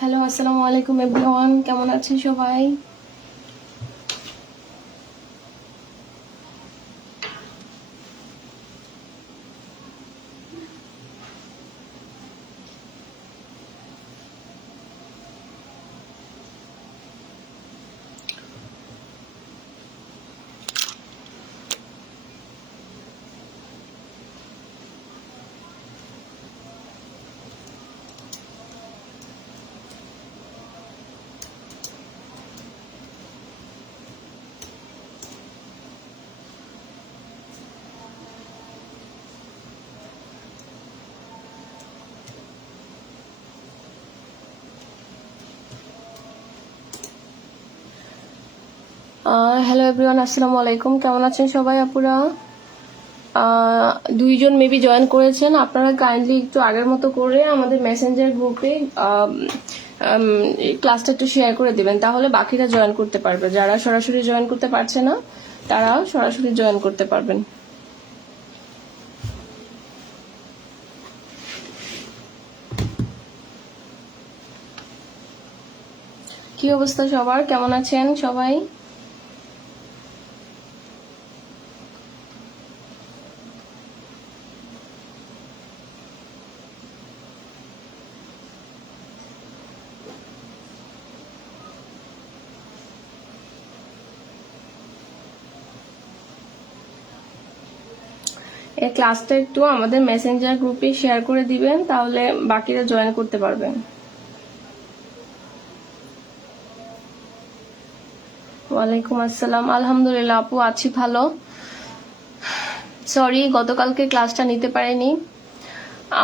Hello, আসসালামু আলাইকুম everyone, কেমন আছেন সবাই? হ্যালো এভরিওয়ান, আসসালামু আলাইকুম, কেমন আছেন সবাই আপুরা? দুইজন মেবি জয়েন করেছেন। আপনারা কাইন্ডলি একটু আগের মতো করে আমাদের মেসেঞ্জার গ্রুপে ক্লাসটা একটু শেয়ার করে দিবেন, তাহলে বাকিরা জয়েন করতে পারবে। যারা সরাসরি জয়েন করতে পারছে না তারা সরাসরি জয়েন করতে পারবেন। কি অবস্থা সবার, কেমন আছেন সবাই? এই ক্লাসটা একটু আমাদের মেসেঞ্জার গ্রুপে শেয়ার করে দিবেন, তাহলে বাকিরা জয়েন করতে পারবেন। ওয়ালাইকুম আসসালাম, আলহামদুলিল্লাহ আপু, আছি ভালো। সরি গতকালকে ক্লাসটা নিতে পারিনি,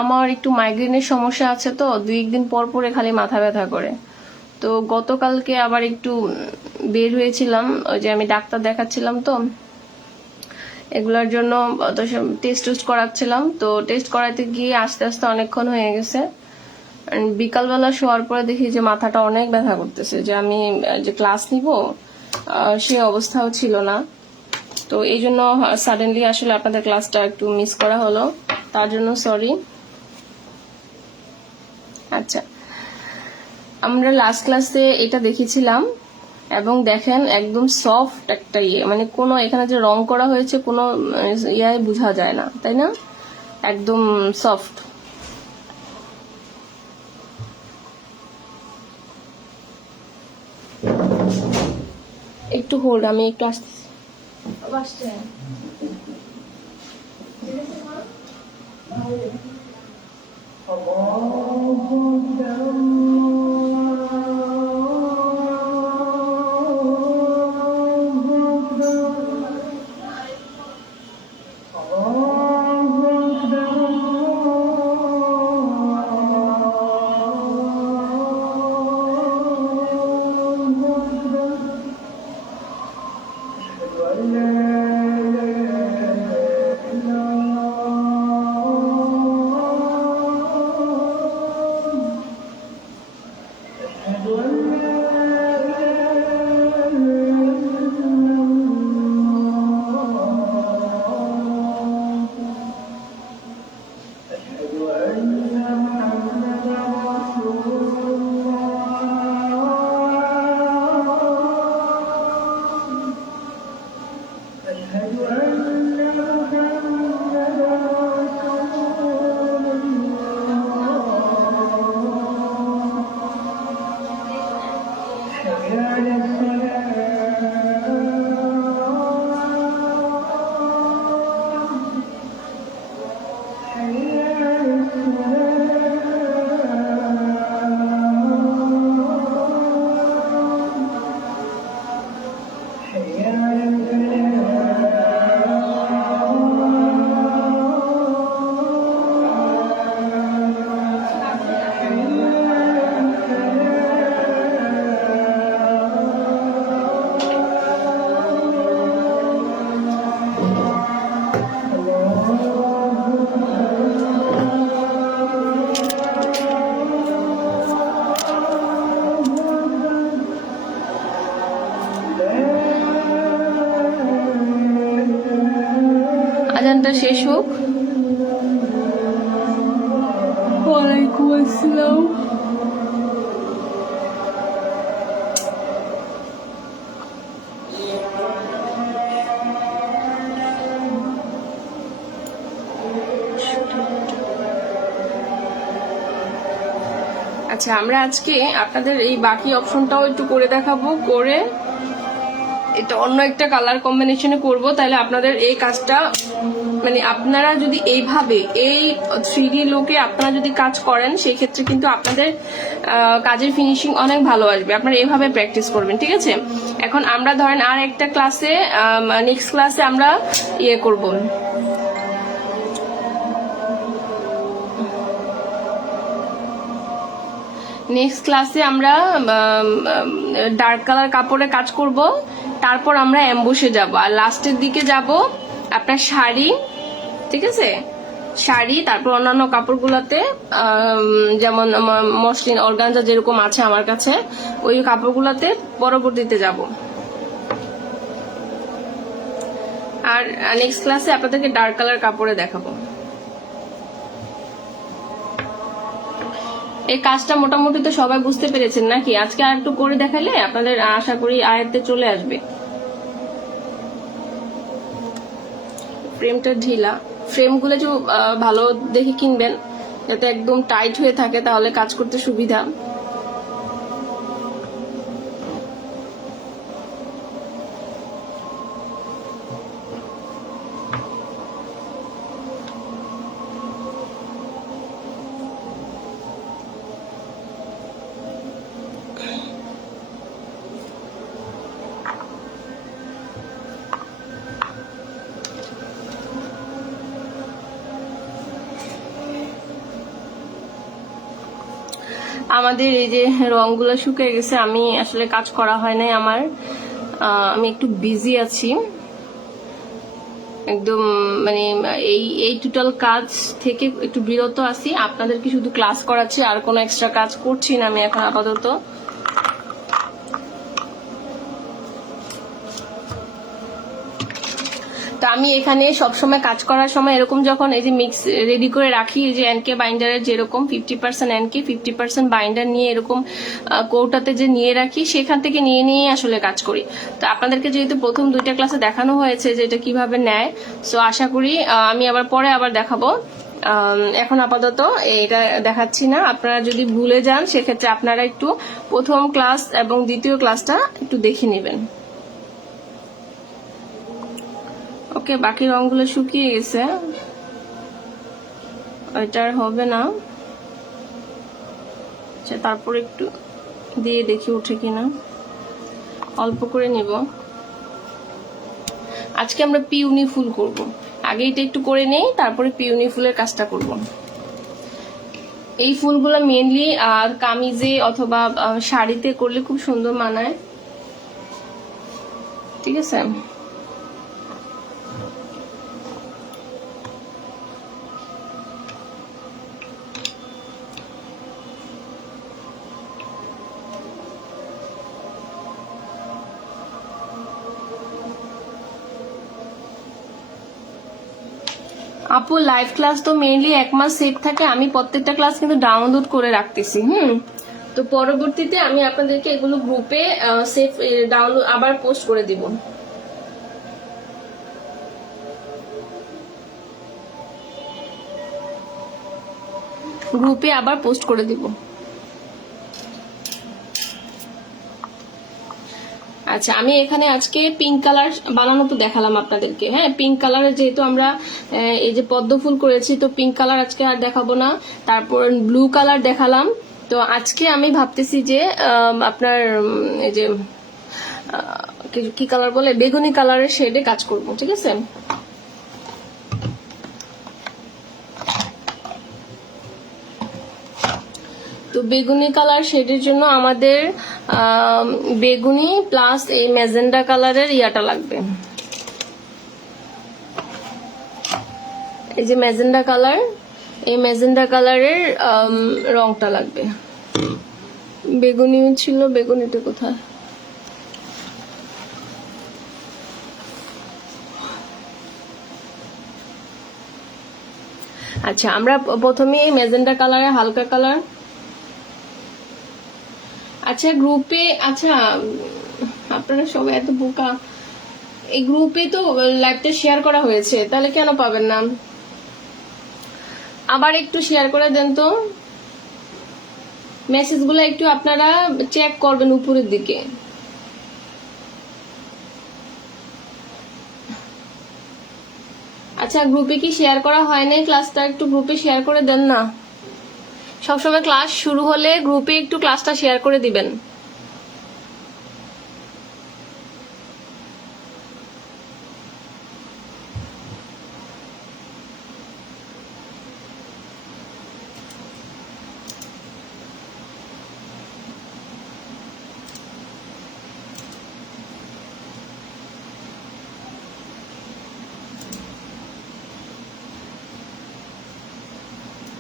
আমার একটু মাইগ্রেনের সমস্যা আছে, তো দুই একদিন পর পরে খালি মাথা ব্যথা করে। তো গতকালকে আবার একটু বের হয়েছিলাম, ওই যে আমি ডাক্তার দেখাচ্ছিলাম, তো এগুলোর জন্য টেস্ট করাচ্ছিলাম। তো টেস্ট করাতে গিয়ে আস্তে আস্তে অনেকক্ষণ হয়ে গেছে। বিকালবেলা শোয়ার পরে দেখি যে মাথাটা অনেক ব্যথা করতেছে, যে আমি যে ক্লাস নিব সে অবস্থাও ছিল না। তো এই জন্য সাডেনলি আসলে আপনাদের ক্লাসটা একটু মিস করা হলো, তার জন্য সরি। আচ্ছা, আমরা লাস্ট ক্লাসে এটা দেখেছিলাম, এবং দেখেন একদম সফট একটা মানে কোনো এখানে যে রং করা হয়েছে কোনো বোঝা যায় না, তাই না? একদম সফট। একটু হোল্ড, আমি একটু আসতেছি। আজানটা শেষ হোক। ওয়ালাইকুম আসসালাম। আচ্ছা, আমরা আজকে আপনাদের এই বাকি অপশনটাও একটু করে দেখাবো, করে এটা অন্য একটা কালার কম্বিনেশনে করব, তাহলে আপনাদের এই কাজটা মানে আপনারা যদি এইভাবে এই 3D লুকে আপনারা যদি কাজ করেন সেই ক্ষেত্রে কিন্তু আপনাদের কাজের ফিনিশিং অনেক ভালো আসবে। আপনারা এইভাবে প্র্যাকটিস করবেন, ঠিক আছে? এখন আমরা ধরেন আর একটা ক্লাসে, নেক্সট ক্লাসে আমরা ইয়ে করব, নেক্সট ক্লাসে আমরা ডার্ক কালার কাপড়ে কাজ করব, তারপর আমরা অ্যাম্বুশে যাব, আর লাস্টের দিকে যাব আপনার শাড়ি, ঠিক আছে? শাড়ি, তারপর অন্যান্য কাপড়গুলোতে যেমন মসলিন, অর্গানজা যেরকম আছে আমার কাছে, ওই কাপড়গুলোতে পরবর্তীতে যাব। আর নেক্সট ক্লাসে আপনাদেরকে ডার্ক কালার কাপড়ে দেখাবো। এই কাজটা মোটামুটি তো সবাই বুঝতে পেরেছেন নাকি? আজকে আর একটু করে দেখালে আপনাদের আশা করি আয়ত্তে চলে আসবে। ফ্রেমটা ঢিলা, ফ্রেমগুলো একটু ভালো দেখে কিনবেন যাতে একদম টাইট হয়ে থাকে, তাহলে কাজ করতে সুবিধা। আমাদের এই যে রংগুলো শুকিয়ে গেছে, আমি আসলে কাজ করা হয় নাই আমার, আমি একটু বিজি আছি একদম, মানে এই টোটাল কাজ থেকে একটু বিরত আছি। আপনাদেরকে শুধু ক্লাস করাচ্ছি, আর কোনো এক্সট্রা কাজ করছি না আমি এখন আপাতত। তো আমি এখানে সবসময় কাজ করার সময় এরকম যখন এই যে মিক্স রেডি করে রাখি, এই যে এনকে বাইন্ডারের যেরকম 50% এনকে 50% বাইন্ডার নিয়ে এরকম কৌটাতে যে নিয়ে রাখি, সেখান থেকে নিয়ে নিয়ে আসলে কাজ করি। তো আপনাদেরকে যেহেতু প্রথম 2টা ক্লাসে দেখানো হয়েছে যে এটা কিভাবে নেয়, সো আশা করি আমি আবার পরে আবার দেখাবো। এখন আপাতত এটা দেখাচ্ছি না। আপনারা যদি ভুলে যান সেক্ষেত্রে আপনারা একটু প্রথম ক্লাস এবং দ্বিতীয় ক্লাসটা একটু দেখে নেবেন। ওকে, বাকি রংগুলো শুকিয়ে গেছে, ওইটার হবে না। আচ্ছা, তারপর একটু দিয়ে দেখি উঠে কিনা, অল্প করে নিব। আজকে আমরা পিউনি ফুল করব, আগে এটা একটু করে নেই, তারপরে পিউনি ফুলের কাজটা করব। এই ফুলগুলো মেনলি কামিজে অথবা শাড়িতে করলে খুব সুন্দর মানায়, ঠিক আছে? আপু লাইভ ক্লাস তো মেইনলি 1 মাস সেভ থাকে, আমি প্রত্যেকটা ক্লাস কিন্তু ডাউনলোড করে রাখতেছি। তো পরবর্তীতে আমি আপনাদেরকে এগুলো গ্রুপে সেভ ডাউনলোড আবার পোস্ট করে দিব। গ্রুপে আবার পোস্ট করে দিব। আচ্ছা, আমি এখানে আজকে পিঙ্ক কালার বানানো তো দেখালাম আপনাদেরকে। হ্যাঁ, পিঙ্ক কালারের যেহেতু আমরা এই যে পদ্ম ফুল করেছি, তো পিঙ্ক কালার আজকে আর দেখাবো না। তারপর ব্লু কালার দেখালাম। তো আজকে আমি ভাবতেছি যে আপনার এই যে কি কালার বলে, বেগুনি কালারের শেডে কাজ করব, ঠিক আছে? তো বেগুনি কালার শেডের জন্য আমাদের বেগুনি প্লাস এই ম্যাজেন্ডা কালারের ইয়াটা লাগবে। এই যে ম্যাজেন্ডা কালার, এই ম্যাজেন্ডা কালারের রংটা লাগবে। বেগুনি ছিল, বেগুনিটা কোথায়? আচ্ছা, আমরা প্রথমে এই ম্যাজেন্ডা কালারের হালকা কালার। আচ্ছা গ্রুপে, আচ্ছা আপনারা সবাই এত বোকা, এই গ্রুপে তো লাইভটা শেয়ার করা হয়েছে, তাহলে কেন পাবেন না? আবার একটু শেয়ার করে দেন তো। মেসেজগুলো একটু আপনারা চেক করবেন উপরের দিকে। আচ্ছা, গ্রুপে কি শেয়ার করা হয় নাই ক্লাসটা? একটু গ্রুপে শেয়ার করে দেন না। সবসময় ক্লাস শুরু হলে গ্রুপে একটু ক্লাসটা শেয়ার করে দিবেন।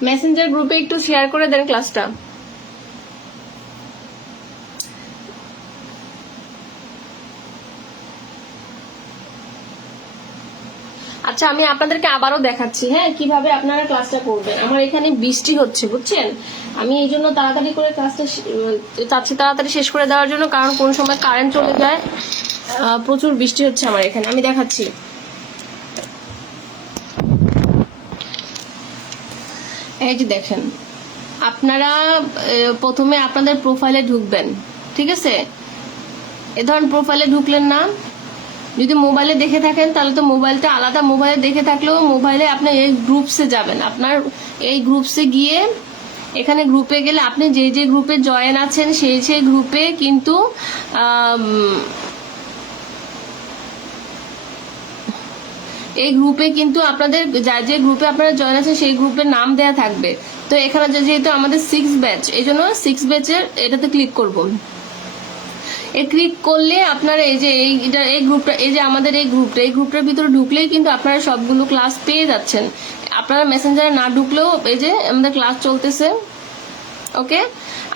মেসেঞ্জার গ্রুপে একটু শেয়ার করে দেন ক্লাসটা। আচ্ছা, আমি আপনাদেরকে আবারও দেখাচ্ছি হ্যাঁ কিভাবে আপনারা ক্লাসটা করবেন। আমার এখানে বৃষ্টি হচ্ছে বুঝছেন, আমি এই জন্য তাড়াতাড়ি করে ক্লাসটা চাচ্ছি তাড়াতাড়ি শেষ করে দেওয়ার জন্য, কারণ কোন সময় কারেন্ট চলে যায়। প্রচুর বৃষ্টি হচ্ছে আমার এখানে, আমি দেখাচ্ছি। এই যে দেখেন, আপনারা প্রথমে আপনাদের প্রোফাইলে ঢুকবেন, ঠিক আছে? এ ধরুন প্রোফাইলে ঢুকলেন না, যদি মোবাইলে দেখে থাকেন তাহলে তো মোবাইলটা আলাদা, মোবাইলে দেখে থাকলেও মোবাইলে আপনি এই গ্রুপসে যাবেন। আপনার এই গ্রুপসে গিয়ে এখানে গ্রুপে গেলে আপনি যে যে গ্রুপে জয়েন আছেন সেই সেই গ্রুপে কিন্তু এই গ্রুপে কিন্তু আপনাদের যে গ্রুপে আপনারা জয়েন আছেন সেই গ্রুপের নাম দেয়া থাকবে। তো এখানে যেহেতু আমাদের 6 ব্যাচ, এই জন্য 6 ব্যাচের এটাতে ক্লিক করব। এই ক্লিক করলে আপনারা এই যে এই গ্রুপটা, এই যে আমাদের এই গ্রুপটার ভিতরে ঢুকলেই কিন্তু আপনারা সবগুলো ক্লাস পেয়ে যাচ্ছেন। আপনারা মেসেঞ্জারে না ঢুকলেও এই যে আমাদের ক্লাস চলতেছে। ওকে,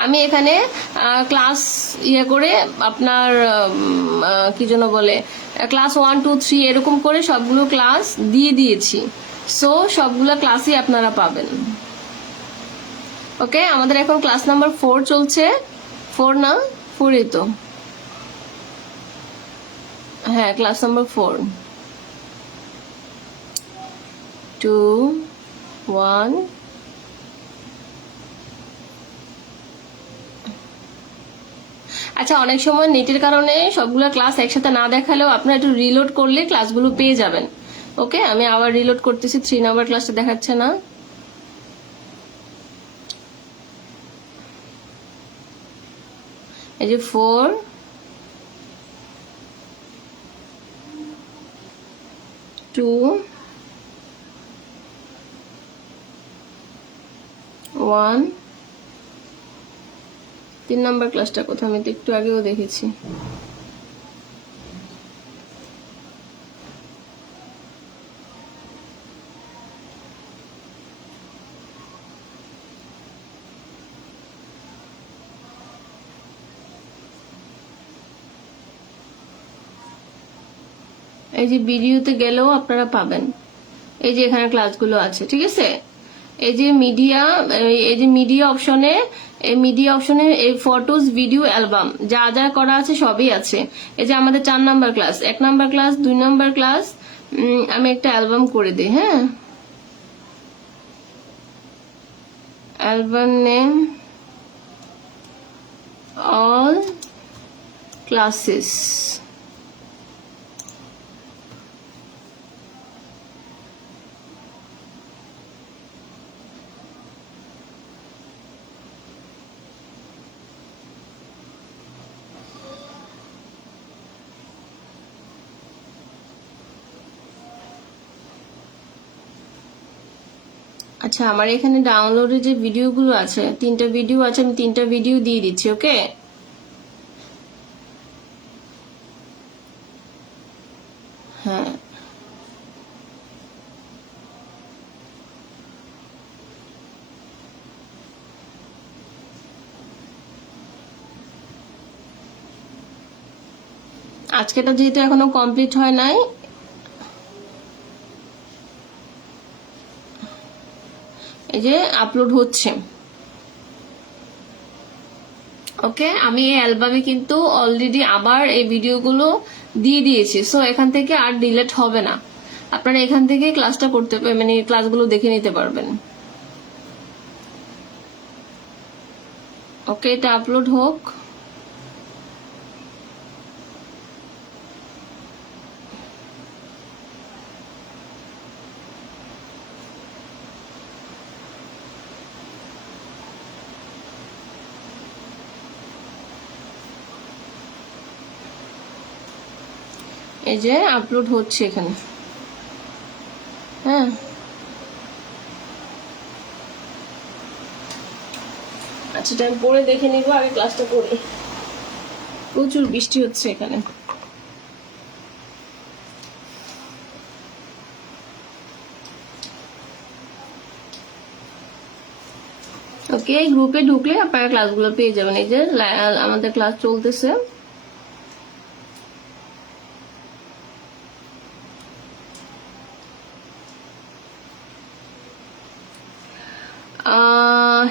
আমি এখানে ক্লাস করে আপনার কি যেন বলে ক্লাস 1 2 3 এরকম করে সবগুলো ক্লাস দিয়ে দিয়েছি। সো সবগুলো ক্লাসই আপনারা পাবেন। ওকে, আমাদের এখন ক্লাস নাম্বার 4 চলছে। 4 না 4ই তো, হ্যাঁ ক্লাস নাম্বার 4 2 1। আচ্ছা, অনেক সময় নেটের কারণে সবগুলো ক্লাস একসাথে না দেখালেও আপনারা একটু রিলোড করলে ক্লাসগুলো পেয়ে যাবেন। ওকে, আমি আবার রিলোড করতেছি। 3 নাম্বার ক্লাসটা দেখাচ্ছে না। এই যে 4 2 1। 3 নাম্বার ক্লাসটা কোথায়? আমি তো একটু আগেও দেখেছি। এই যে ভিডিওতে গেলেও আপনারা পাবেন, এই যে এখানে ক্লাসগুলো আছে, ঠিক আছে? এই যে মিডিয়া অপশনে, এই মিডিয়া অপশনে এই ফটোস ভিডিও অ্যালবাম যা যা করা আছে সবই আছে। এই যে আমাদের 4 number class, 1 number class, 2 number class. আমি একটা অ্যালবাম করে দিই। হ্যাঁ, অ্যালবাম নেম অল ক্লাসেস। আচ্ছা, আমার এখানে ডাউনলোডে যে ভিডিওগুলো আছে, 3টা ভিডিও আছে, আমি 3টা ভিডিও দিয়ে দিচ্ছি। ওকে, হ্যাঁ আজকেটা যেহেতু এখনো কমপ্লিট হয় নাই, এই যে আপলোড হচ্ছে। ওকে, আমি এই অ্যালবামে কিন্তু অলরেডি আবার এই ভিডিওগুলো দিয়ে দিয়েছি। সো এখান থেকে আর ডিলিট হবে না, আপনারা এখান থেকে ক্লাসটা করতে মানে ক্লাসগুলো দেখে নিতে পারবেন। ওকে, এটা আপলোড হোক। এই যে আপলোড হচ্ছে এখানে। হ্যাঁ, আচ্ছা, আমি পরে দেখে নিব, আগে ক্লাসটা করি। প্রচুর বৃষ্টি হচ্ছে এখানে। ওকে, গ্রুপে ঢুকলে আপনারা ক্লাসগুলো পেয়ে যাবেন। এই যে আমাদের ক্লাস চলতেছে।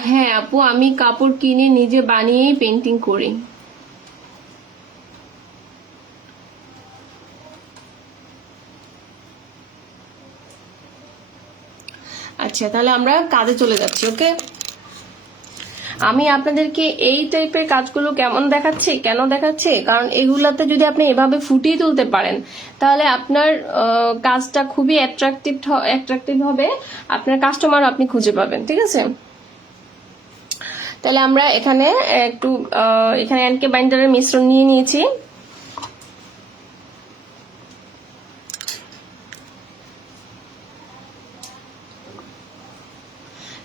হ্যাঁ আপু, আমি কাপড় কিনে নিজে বানিয়েই পেন্টিং করি। আচ্ছা, তাহলে আমরা কাজে চলে যাচ্ছি। ওকে, আমি আপনাদেরকে এই টাইপের কাজগুলো কেন দেখাচ্ছি, কারণ এগুলাতে যদি আপনি এভাবে ফুটিয়ে তুলতে পারেন তাহলে আপনার কাজটা খুবই অ্যাট্রাকটিভ হবে, আপনার কাস্টমার আপনি খুঁজে পাবেন। ঠিক আছে, তাহলে আমরা এখানে একটু এখানে এনকে বাইন্ডারের মিশ্রণ নিয়ে নিয়েছি।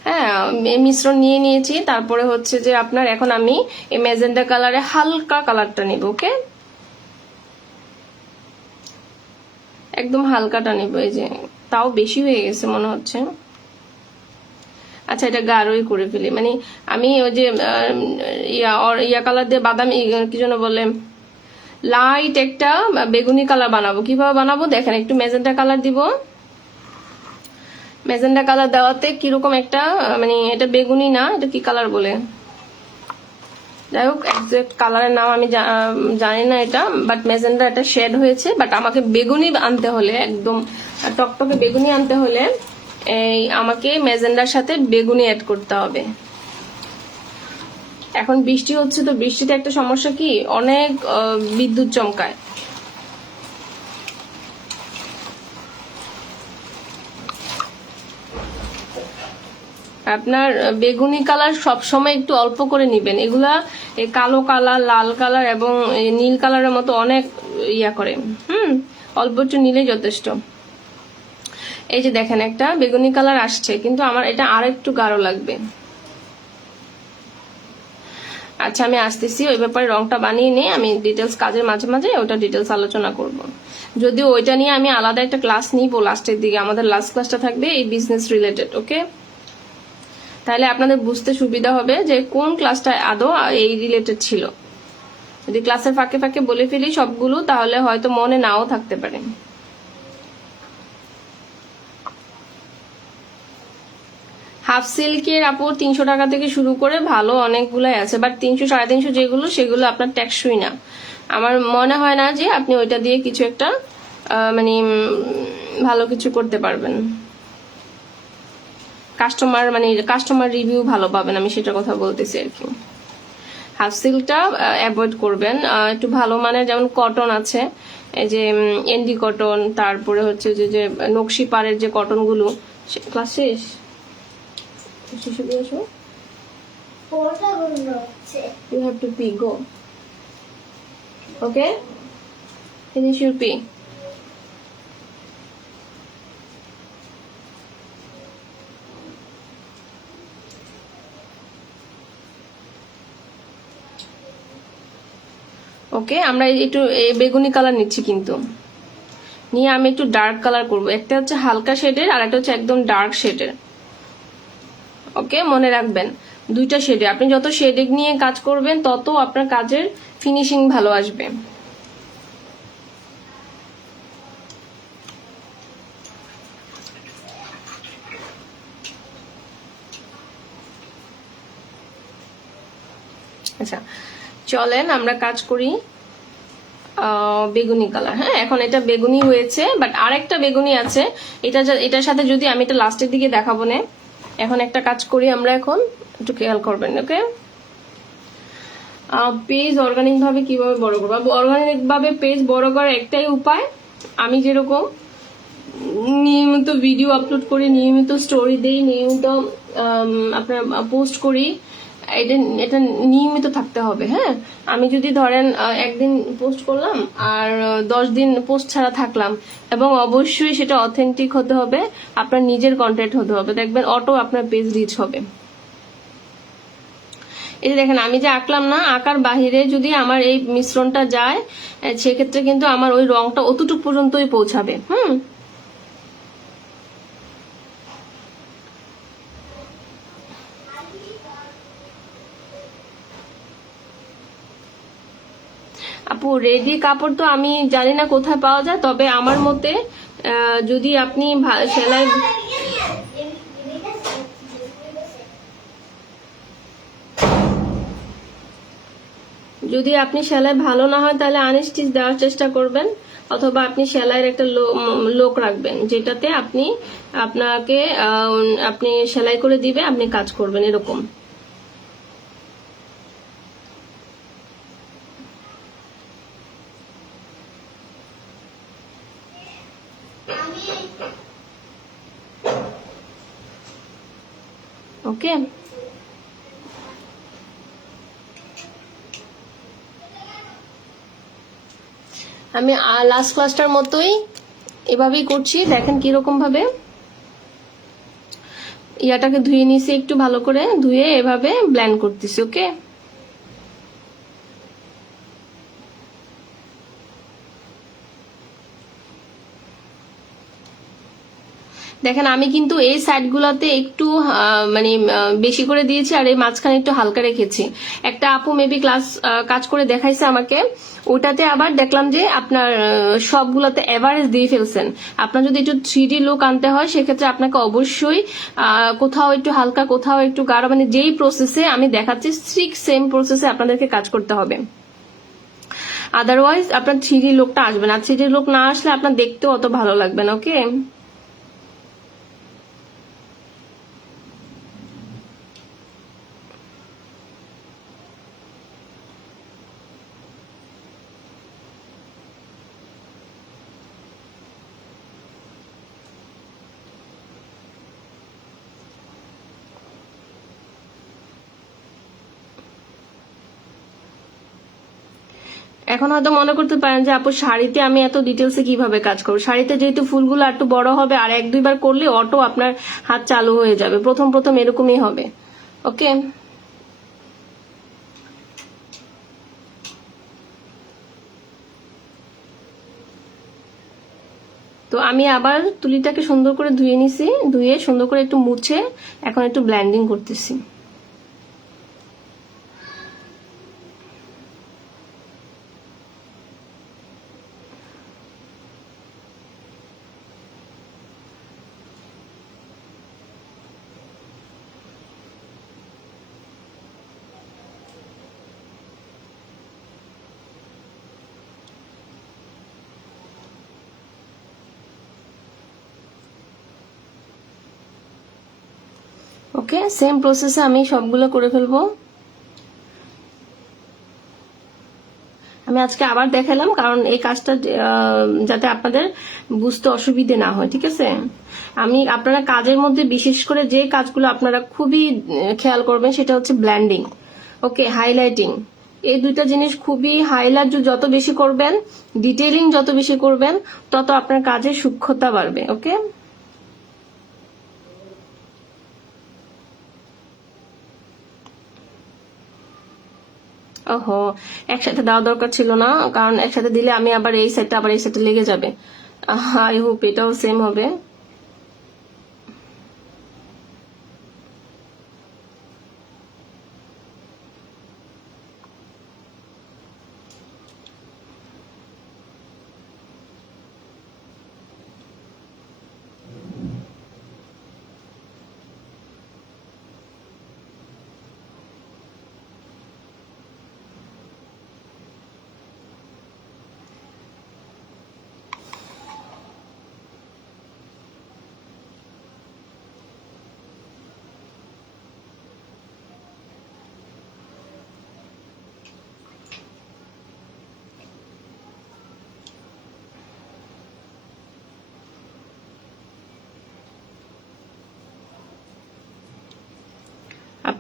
হ্যাঁ, মিশ্রণ নিয়ে নিয়েছি। তারপরে হচ্ছে যে আপনার এখন আমি এই ম্যাজেন্ডা কালারে হালকা কালারটা নিব। ওকে, একদম হালকাটা নিব। এই যে তাও বেশি হয়ে গেছে মনে হচ্ছে। আচ্ছা, এটা গাঢ়ই করে ফেলি। মানে আমি ওই যে ইয়া কালার দিয়ে বাদামি কি যেন বলে, লাইট একটা বেগুনি কালার বানাবো। কিভাবে বানাবো দেখেন, একটু ম্যাজেন্ডা কালার দিব। ম্যাজেন্ডা কালার দেওয়াতে কিরকম একটা মানে এটা বেগুনি না, এটা কি কালার বলে, যাই হোক এক্সাক্ট কালারের নাম আমি জানি না এটা, বাট ম্যাজেন্ডা একটা শেড হয়েছে। বাট আমাকে বেগুনি আনতে হলে, একদম টকটকে বেগুনি আনতে হলে এই আমাকে ম্যাজেন্ডার সাথে বেগুনি অ্যাড করতে হবে। এখন বৃষ্টি হচ্ছে, তো বৃষ্টিতে একটা সমস্যা কি, অনেক বিদ্যুৎ চমকায়। আপনার বেগুনি কালার সবসময় একটু অল্প করে নিবেন। এগুলা এই কালো কালার, লাল কালার এবং নীল কালারের মতো অনেক ইয়া করে। অল্প একটু নিলেই যথেষ্ট। এই যে দেখেন একটা বেগুনি কালার আসছে, কিন্তু আমার এটা আর একটু গাঢ় লাগবে। আচ্ছা, আমি আসতেছি, ওই ব্যাপারে রংটা বানিয়ে নিয়ে আমি ডিটেলস কাজের মাঝে মাঝে ওটা ডিটেলস আলোচনা করব। যদিও ওইটা নিয়ে আমি আলাদা একটা ক্লাস নিব লাস্টের দিকে। আমাদের লাস্ট ক্লাসটা থাকবে এই বিজনেস রিলেটেড। ওকে, তাহলে আপনাদের বুঝতে সুবিধা হবে যে কোন ক্লাসটা আদৌ এই রিলেটেড ছিল। যদি ক্লাসের ফাঁকে ফাঁকে বলে ফেলি সবগুলো, তাহলে হয়তো মনে নাও থাকতে পারে। হাফ সিল্কের আপু 300 টাকা থেকে শুরু করে ভালো অনেকগুলাই আছে, বাট 300 350 যেগুলো, সেগুলো আপনার ট্যাক্সই না। আমার মনে হয় না যে আপনি ওইটা দিয়ে কিছু একটা মানে ভালো কিছু করতে পারবেন। কাস্টমার রিভিউ ভালো পাবেন, আমি সেটা কথা বলতেছি আর কি। হাফ সিল্কটা অ্যাভয়েড করবেন। একটু ভালো মানের যেমন কটন আছে, এই যে এন্ডি কটন, তারপরে হচ্ছে যে নকশি পাড়ের যে কটনগুলো। ক্লাস শেষ You have to pee, go. Okay? Finish your pee. ওকে, আমরা একটু বেগুনি কালার নিচ্ছি, কিন্তু নিয়ে আমি একটু ডার্ক কালার করব। একটা হচ্ছে হালকা শেডের আর একটা হচ্ছে একদম ডার্ক শেডের। ওকে, মনে রাখবেন দুইটা শেডে। আপনি যত শেডে নিয়ে কাজ করবেন তত আপনার কাজের ফিনিশিং ভালো আসবে। আচ্ছা, চলেন আমরা কাজ করি বেগুনি কালার। হ্যাঁ, এখন এটা বেগুনি হয়েছে, বাট আরেকটা বেগুনি আছে। এটার সাথে যদি আমি এটা লাস্টের দিকে দেখাবো না। এখন একটা কাজ করি আমরা, এখন একটু খেয়াল করবেন। ওকে, পেজ অর্গানিক ভাবে কিভাবে বড় করবো? অর্গানিক ভাবে পেজ বড় করার একটাই উপায়, আমি যেরকম নিয়মিত ভিডিও আপলোড করি, নিয়মিত স্টোরি দেই, নিয়মিত আপনার পোস্ট করি, এটা এটা নিয়মিত থাকতে হবে। হ্যাঁ, আমি যদি ধরেন একদিন পোস্ট করলাম আর 10 দিন পোস্ট ছাড়া থাকলাম, এবং অবশ্যই সেটা অথেন্টিক হতে হবে, আপনার নিজের কন্টেন্ট হতে হবে, দেখবেন অটো আপনার পেজ রিচ হবে। এই যে দেখেন আমি যে আঁকলাম না, আঁকার বাহিরে যদি আমার এই মিশ্রণটা যায়, সেক্ষেত্রে কিন্তু আমার ওই রংটা অতটুকু পর্যন্তই পৌঁছাবে। আপু রেডি কাপড় তো আমি জানি না কোথায় পাওয়া যায়, তবে আমার মতে যদি আপনি সেলাই যদি আপনি সেলাই ভালো না হয় তাহলে আনস্টিচ দেওয়ার চেষ্টা করবেন, অথবা আপনি সেলাইয়ের একটা লোক রাখবেন, যেটাতে আপনাকে আপনি সেলাই করে দিবে, আপনি কাজ করবেন এরকম। ওকে, আমি লাস্ট ক্লাসটার মতোই এভাবেই করছি, দেখেন কিরকম ভাবে ইয়াটাকে ধুয়ে নিছি, একটু ভালো করে ধুয়ে এভাবে ব্লেন্ড করতেছি। ওকে, দেখেন আমি কিন্তু এই সাইড গুলাতে একটু মানে বেশি করে দিয়েছি, আর এই মাঝখানে একটু হালকা রেখেছি। একটা আপু মেবি কাজ করে দেখাইছে আমাকে, ওটাতে আবার দেখলাম যে আপনার সবগুলাতে এভারেজ দিয়ে ফেলছেন। আপনার যদি একটু 3D লুক আনতে হয়, সেক্ষেত্রে আপনাকে অবশ্যই কোথাও একটু হালকা, কোথাও একটু গাঢ়, মানে যেই প্রসেসে আমি দেখাচ্ছি ঠিক সেম প্রসেসে আপনাদেরকে কাজ করতে হবে, আদারওয়াইজ আপনার 3D লুকটা আসবে না। 3D লুক না আসলে আপনার দেখতেও অত ভালো লাগবে না। ওকে, এখন হয়তো মনে করতে পারেন যে আপু শাড়িতে আমি এত ডিটেলসে কিভাবে কাজ করবো? শাড়িতে যেহেতু ফুলগুলো একটু বড় হবে, আর 1-2 বার করলে অটো আপনার হাত চালু হয়ে যাবে, প্রথম প্রথম এরকমই হবে। ওকে, তো আমি আবার তুলিটাকে সুন্দর করে ধুয়ে নিছি, ধুয়ে সুন্দর করে একটু মুছে এখন একটু ব্লেন্ডিং করতেছি। ওকে, সেম প্রসেসে আমি সবগুলো করে ফেলবো। আমি আজকে আবার দেখালাম কারণ এই কাজটা যাতে আপনাদের বুঝতে অসুবিধে না হয়, ঠিক আছে? আমি আপনারা কাজের মধ্যে বিশেষ করে যে কাজগুলো আপনারা খুবই খেয়াল করবেন সেটা হচ্ছে ব্ল্যান্ডিং, ওকে, হাইলাইটিং। এই দুইটা জিনিস খুবই, হাইলাইট যত বেশি করবেন, ডিটেইলিং যত বেশি করবেন, তত আপনার কাজের সূক্ষ্মতা বাড়বে। ওকে, ওহো, একসাথে দেওয়া দরকার ছিল না, কারণ একসাথে দিলে আমি আবার এই সাইডটা আবার এই সাইডে লেগে যাবে। আই হোপ এটাও সেম হবে।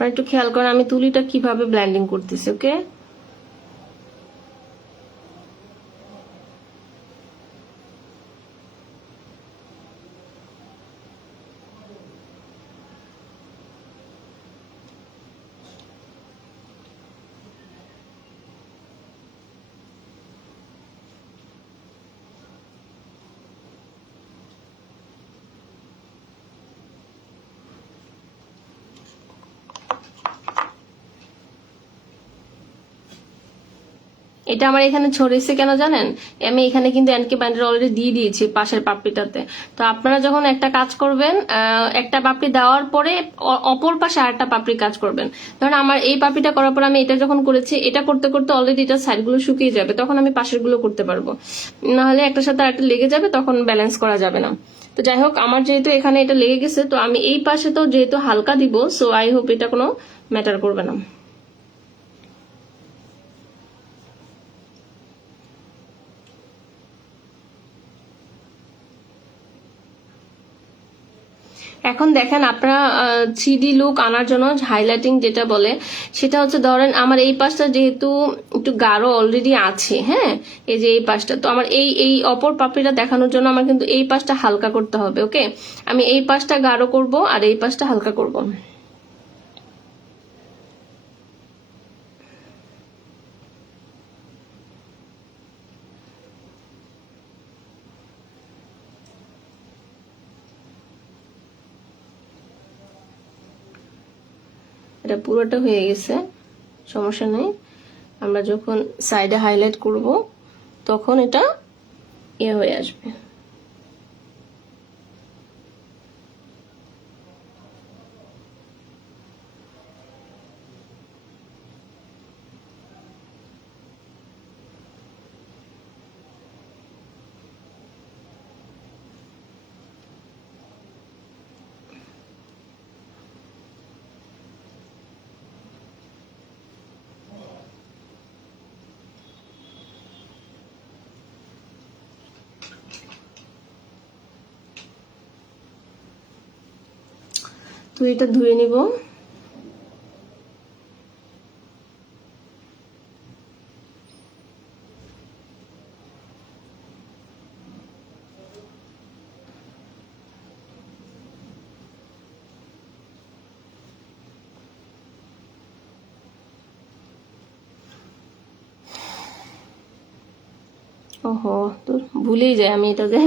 আপনারা একটু খেয়াল করেন আমি তুলিটা কিভাবে ব্লেন্ডিং করতেছি। ওকে, এটা আমার এখানে ছড়িয়েছে কেন জানেন? আমি এখানে কিন্তু এনকে ব্যান্ডের অলরেডি দিয়ে দিয়েছি পাশের পাপড়িটাতে। তো আপনারা যখন একটা কাজ করবেন, একটা পাপড়ি দেওয়ার পরে অপর পাশে আরেকটা পাপড়ি কাজ করবেন। ধরেন আমার এই পাপড়িটা করার পর আমি এটা যখন করেছি, এটা করতে করতে অলরেডি এটা সাইডগুলো শুকিয়ে যাবে, তখন আমি পাশের গুলো করতে পারবো। নাহলে একটার সাথে আরেকটা লেগে যাবে, তখন ব্যালেন্স করা যাবে না। তো যাই হোক, আমার যেহেতু এখানে এটা লেগে গেছে, তো আমি এই পাশে তো যেহেতু হালকা দিব, সো আই হোপ এটা কোনো ম্যাটার করবে না। এখন দেখেন আপনারা 3D লুক আনার জন্য হাইলাইটিং যেটা বলে, সেটা হচ্ছে ধরেন আমার এই পাশটা যেহেতু একটু গাঢ় অলরেডি আছে, হ্যাঁ, এই যে এই পাশটা, তো আমার এই এই অপর পাপড়িটা দেখানোর জন্য আমার কিন্তু এই পাশটা হালকা করতে হবে। ওকে, আমি এই পাশটা গাঢ় করব আর এই পাশটা হালকা করব। এটা পুরোটা হয়ে গেছে, সমস্যা নেই। আমরা যখন সাইডে হাইলাইট করব তখন এটা হয়ে আসবে। তো এটা ধুয়ে নিব। ওহো, তো ভুলেই যাই আমি, এটা যে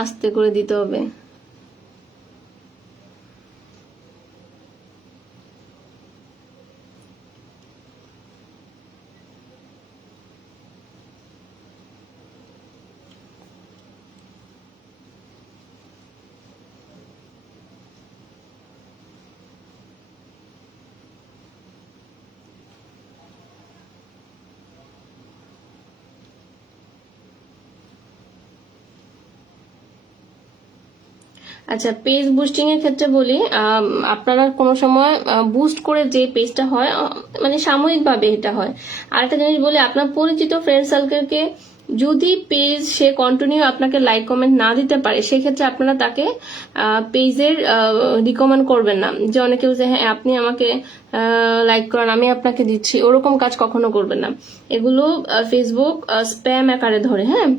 আস্তে করে দিতে হবে। আচ্ছা, পেজ বুস্টিং এর ক্ষেত্রে বলি, আপনারা কোনো সময় বুস্ট করে যে পেজটা হয়, মানে সাময়িকভাবে এটা হয়। আর একটা জিনিস বলি, আপনার পরিচিত ফ্রেন্ড সার্কেলকে যদি পেজ সে কন্টিনিউ আপনাকে লাইক কমেন্ট না দিতে পারে, সেক্ষেত্রে আপনারা তাকে পেজের রিকমেন্ড করবেন না। যে অনেকে বলছে হ্যাঁ আপনি আমাকে লাইক করেন আমি আপনাকে দিচ্ছি, ওরকম কাজ কখনো করবেন না। এগুলো ফেসবুক স্প্যাম আকারে ধরে, হ্যাঁ,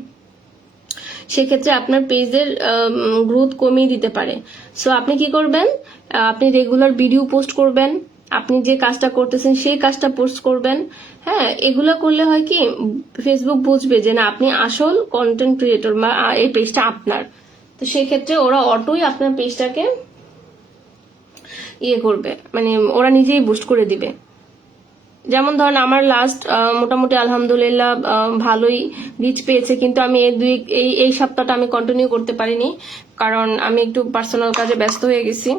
সেক্ষেত্রে আপনার পেজের গ্রোথ কমিয়ে দিতে পারে। সো আপনি কি করবেন, আপনি রেগুলার ভিডিও পোস্ট করবেন, আপনি যে কাজটা করতেছেন সেই কাজটা পোস্ট করবেন। হ্যাঁ, এগুলো করলে হয় কি, ফেসবুক বুঝবে যে না আপনি আসল কন্টেন্ট ক্রিয়েটর বা এই পেজটা আপনার। তো সেক্ষেত্রে ওরা অটোই আপনার পেজটাকে করবে, মানে ওরা নিজেই বুস্ট করে দিবে। যেমন ধরেন আমার লাস্ট মোটামুটি আলহামদুলিল্লাহ ভালোই রিচ পেয়েছে, কিন্তু আমি এই সপ্তাহটা আমি কন্টিনিউ করতে পারিনি, কারণ আমি একটু পার্সোনাল কাজে ব্যস্ত হয়ে গেছি।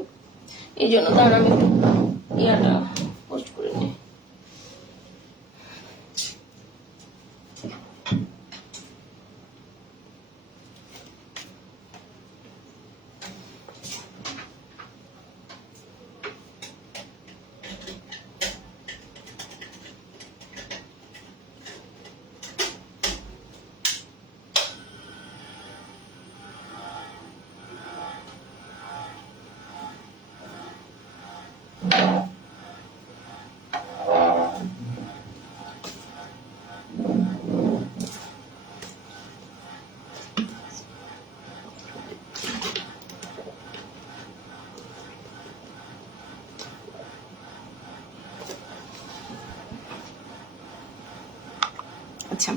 এই জন্য ধর আমি ইয়াটা পোস্ট করিনি। আচ্ছা,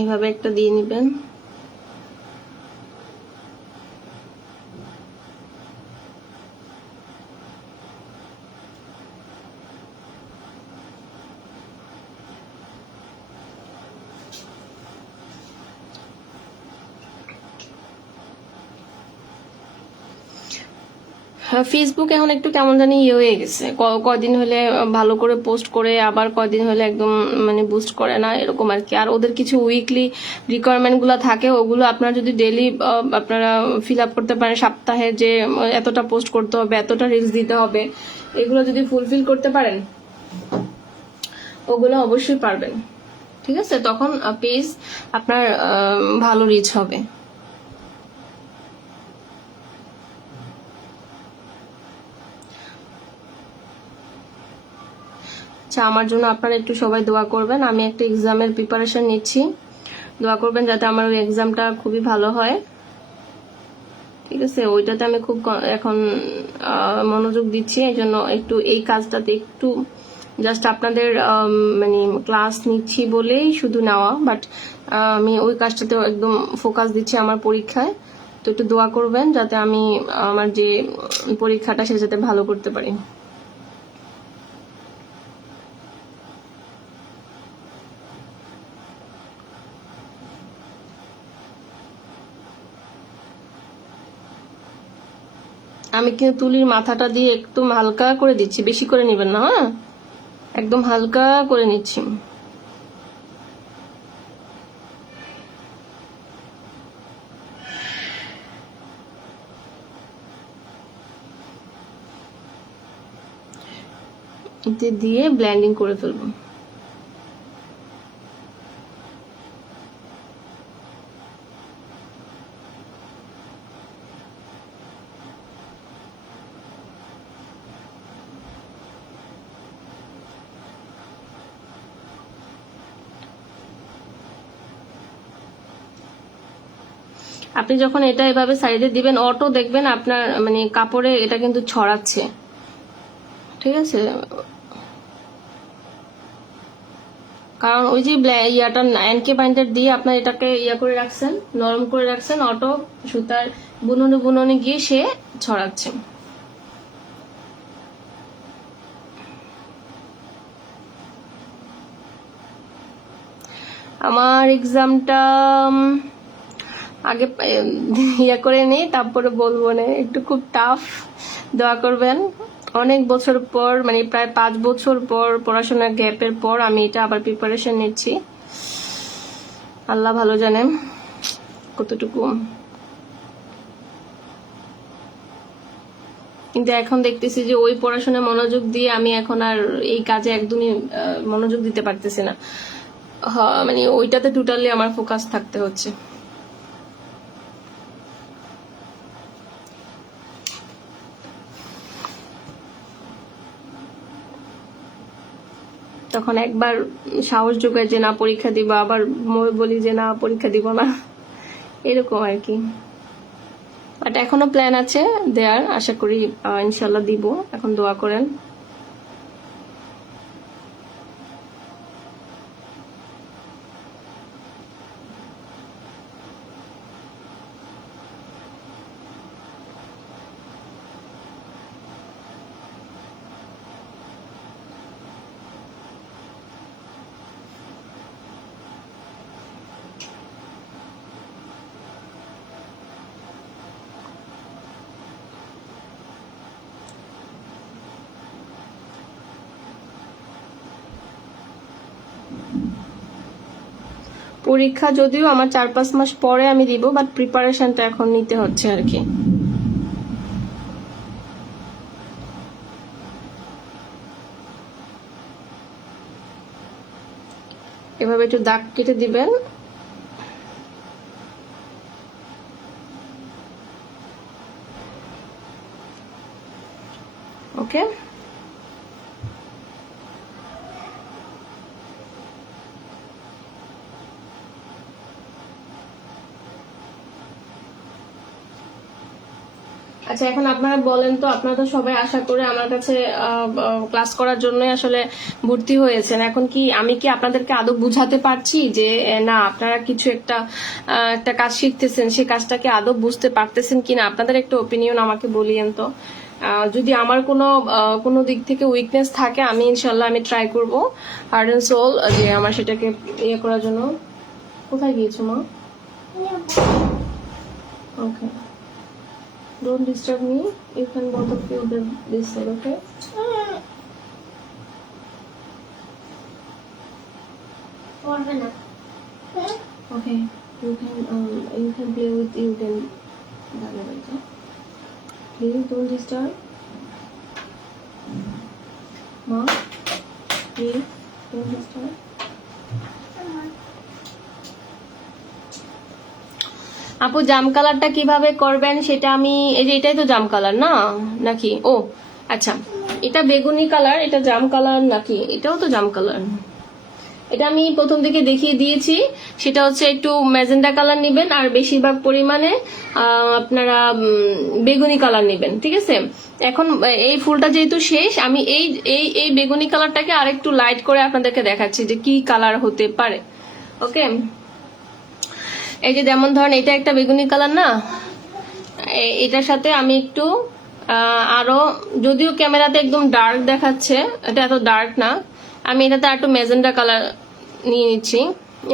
এভাবে একটা দিয়ে নিবেন। ফেসবুক এখন একটু কেমন জানি হয়ে গেছে, কয়দিন হলে ভালো করে পোস্ট করে, আবার কয়দিন হলে একদম মানে বুস্ট করে না, এরকম আর কি। আর ওদের কিছু উইকলি রিকোয়ারমেন্ট গুলো থাকে, ওগুলো আপনারা যদি ডেইলি আপনারা ফিল আপ করতে পারেন, সপ্তাহে যে এতটা পোস্ট করতে হবে, এতটা রিলস দিতে হবে, এগুলো যদি ফুলফিল করতে পারেন, ওগুলো অবশ্যই পারবেন। ঠিক আছে, তখন পেজ আপনার ভালো রিচ হবে। আচ্ছা, আমার জন্য আপনারা একটু সবাই দোয়া করবেন। আমি একটা এক্সামের প্রিপারেশন নিচ্ছি, দোয়া করবেন যাতে আমার ওই এক্সামটা খুবই ভালো হয়। ঠিক আছে, ওইটাতে আমি খুব এখন মনোযোগ দিচ্ছি, এই জন্য একটু এই কাজটাতে একটু জাস্ট আপনাদের মানে ক্লাস নিচ্ছি বলেই শুধু নেওয়া, বাট আমি ওই কাজটাতে একদম ফোকাস দিচ্ছি আমার পরীক্ষায়। তো একটু দোয়া করবেন যাতে আমি আমার যে পরীক্ষাটা সেটা যাতে ভালো করতে পারি। আমি কিন্তু তুলির মাথাটা দিয়ে একদম হালকা করে দিচ্ছি, বেশি করে নেবেন না, হ্যাঁ, একদম হালকা করে নিচ্ছি। এতে দিয়ে ব্লেন্ডিং করে ফেলবো। আপনি যখন এটা এভাবে সাইডে দিবেন, অটো দেখবেন আপনার মানে কাপড়ে এটা কিন্তু ছড়াচ্ছে। ঠিক আছে, কারণ ওই যে ইয়াটা এনকে বাইন্ডার দিয়ে আপনার এটাকে ইয়া করে রাখছেন, নরম করে রাখছেন, অটো সুতার বুননে বুননে গিয়ে সে ছড়াচ্ছে। আমার এক্সামটা আগে ইয়া করে নেই, তারপরে বলবো না, একটু খুব টাফ, দোয়া করবেন। অনেক বছর পর, মানে প্রায় 5 বছর পর পড়াশোনার গ্যাপের পর আমি এটা আবার প্রিপারেশন নিচ্ছি। আল্লাহ ভালো জানে কতটুকু, কিন্তু এখন দেখতেছি যে ওই পড়াশোনায় মনোযোগ দিয়ে আমি এখন আর এই কাজে একদমই মনোযোগ দিতে পারতেছি না। মানে ওইটাতে টোটালি আমার ফোকাস থাকতে হচ্ছে। তখন একবার সাহস যোগায় যে না পরীক্ষা দিব, আবার বলি যে না পরীক্ষা দিব না, এরকম আর কি। বাট এখনো প্ল্যান আছে দেয়ার, আশা করি ইনশাল্লাহ দিব, এখন দোয়া করেন। পরীক্ষা যদিও আমার 4-5 মাস পরে আমি দিব, বাট প্রিপারেশনটা এখন নিতে হচ্ছে আর কি। এভাবে একটু দাগ কেটে দিবেন। ওকে, আচ্ছা এখন আপনারা বলেন তো, আপনারা তো সবাই আশা করে আমার কাছে ক্লাস করার জন্যই আসলে ভর্তি হয়েছেন। এখন কি আমি কি আপনাদেরকে আদৌ বুঝাতে পারছি যে না আপনারা কিছু একটা কাজ শিখতেছেন, সেই কাজটাকে আদৌ বুঝতে পারতেছেন কিনা? আপনাদের একটা ওপিনিয়ন আমাকে বলিয়েন তো। যদি আমার কোনো দিক থেকে উইকনেস থাকে, আমি ইনশাল্লাহ আমি ট্রাই করবো হার্ট অ্যান্ড সোল যে আমার সেটাকে ইয়ে করার জন্য। কোথায় গিয়েছো মা? ওকে, don't disturb me. You can both of you do this side, okay? Okay, you can play with you then. Please don't disturb. Ma, please don't disturb. আপু জাম কালারটা কিভাবে করবেন সেটা আমি, এই যে এটাই তো জাম কালার না নাকি? ও আচ্ছা, এটা বেগুনি কালার, এটা জাম কালার নাকি? এটাও তো জাম কালার। এটা আমি প্রথম দিকে দেখিয়ে দিয়েছি, সেটা হচ্ছে একটু ম্যাজেন্ডা কালার নেবেন আর বেশিরভাগ পরিমাণে আপনারা বেগুনি কালার নেবেন, ঠিক আছে? এখন এই ফুলটা যেহেতু শেষ, আমি এই এই এই বেগুনি কালারটাকে আরেকটু লাইট করে আপনাদেরকে দেখাচ্ছি যে কি কালার হতে পারে। ওকে, এই যে যেমন ধরেন এটা একটা বেগুনি কালার না, এটার সাথে আমি একটু আরো, যদিও ক্যামেরাতে একদম ডার্ক দেখাচ্ছে, এটা এত ডার্ক না, আমি এটাতে একটু ম্যাজেন্ডা কালার নিয়ে নিচ্ছি।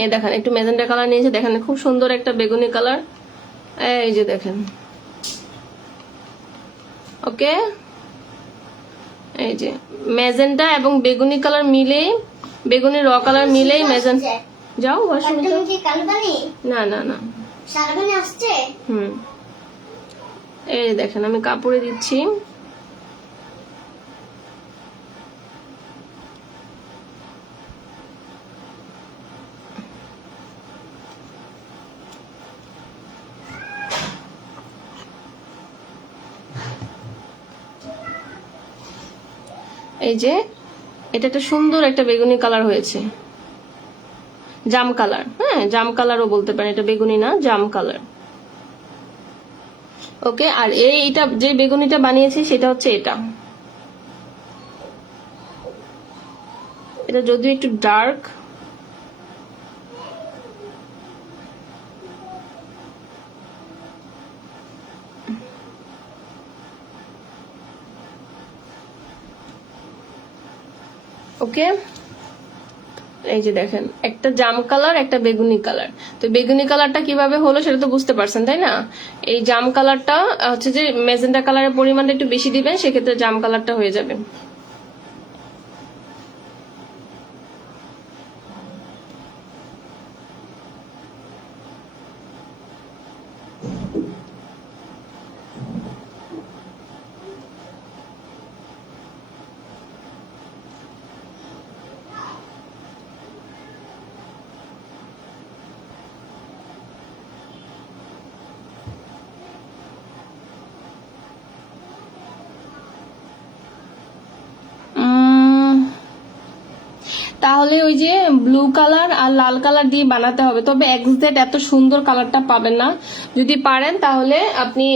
এই দেখেন একটু ম্যাজেন্ডা কালার নিয়েছি, দেখেন খুব সুন্দর একটা বেগুনি কালার, এই যে দেখেন। ওকে, এই যে ম্যাজেন্ডা এবং বেগুনি কালার মিলেই, বেগুনি র কালার মিলেই ম্যাজেন্ডা। যাও না না না, এই দেখেন আমি কাপড়ে দিচ্ছি। এই যে এটা একটা সুন্দর একটা বেগুনি কালার হয়েছে, জাম কালার। হ্যাঁ, জাম কালারও বলতে পারেন, এটা বেগুনি না, জাম কালার। ওকে, আর এইটা যে বেগুনিটা বানিয়েছি সেটা হচ্ছে এটা যদিও একটু ডার্ক। ওকে, এই যে দেখেন একটা জাম কালার, একটা বেগুনি কালার। তো বেগুনি কালারটা কিভাবে হলো সেটা তো বুঝতে পারছেন, তাই না? এই জাম কালারটা হচ্ছে যে ম্যাজেন্টা কালারের পরিমাণটা একটু বেশি দিবেন, সেক্ষেত্রে জাম কালারটা হয়ে যাবে। তাহলে ওই যে ব্লু কালার আর লাল কালার দিয়ে বানাতে হবে, তবে এক্সাক্ট এত সুন্দর কালারটা পাবেন না। যদি পারেন তাহলে আপনি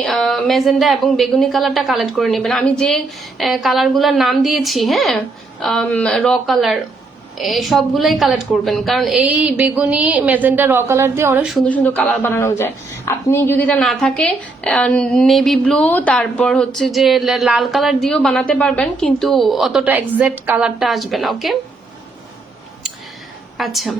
ম্যাজেন্ডা এবং বেগুনি কালারটা কালেক্ট করে নেবেন। আমি যে কালারগুলোর নাম দিয়েছি, হ্যাঁ, র কালার, সবগুলোই কালেক্ট করবেন, কারণ এই বেগুনি ম্যাজেন্ডা র কালার দিয়ে অনেক সুন্দর সুন্দর কালার বানানো যায়। আপনি যদি এটা না থাকে নেভি ব্লু, তারপর হচ্ছে যে লাল কালার দিয়েও বানাতে পারবেন, কিন্তু অতটা এক্সাক্ট কালারটা আসবে না। ওকে, আচ্ছা,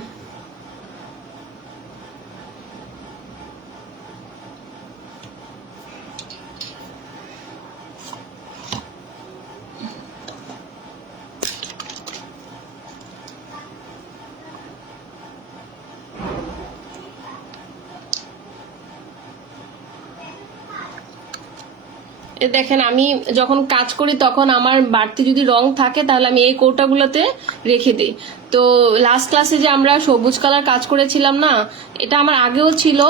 দেখেন আমি যখন কাজ করি তখন আমার বাড়তি যদি রং থাকে তাহলে আমি এই কৌটাগুলোতে রেখে দিই। তো লাস্ট ক্লাসে যে আমরা সবুজ কালার কাজ করেছিলাম না, এটা আমার আগেও ছিল,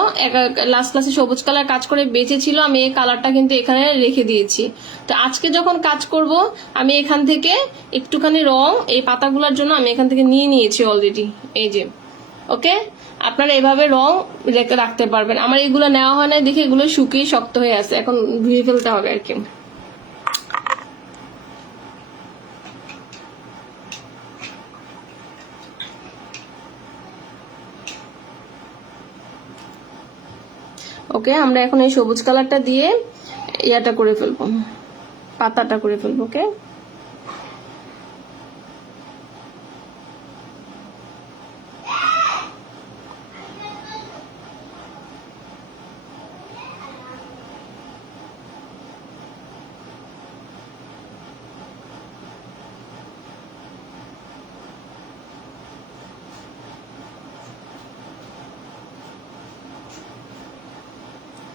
লাস্ট ক্লাসে সবুজ কালার কাজ করে বেঁচেছিল, আমি এই কালারটা কিন্তু এখানে রেখে দিয়েছি। তো আজকে যখন কাজ করব আমি এখান থেকে একটুখানি রং এই পাতাগুলোর জন্য আমি এখান থেকে নিয়ে নিয়েছি অলরেডি, এই যে। ওকে, আপনারা এভাবে রং রাখতে পারবেন। আমার এগুলো নেওয়া হয় না দেখে এগুলো শুকিয়ে শক্ত হয়ে আছে, এখন ধুয়ে ফেলতে হবে আর কি। ওকে, আমরা এখন এই সবুজ কালারটা দিয়ে ইয়াটা করে ফেলবো, পাতাটা করে ফেলবো। ওকে,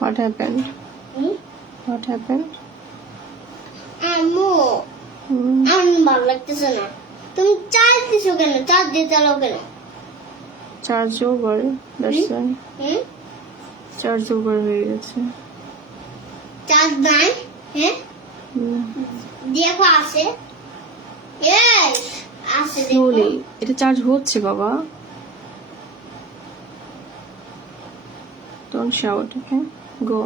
What happened? What happened? আম্মু আমার ভালো লাগতেছে না। তুমি চার্জ দিছো কেন? চার্জ দিয়ে চালাও কেন? Charge over. That's why. Charge over হয়ে গেছে। চার্জ নাই? হ্যাঁ, দেখো আছে। ইয়েস, আছে দেখো। Slowly. এটা চার্জ হচ্ছে বাবা। Don't shout, okay? Go.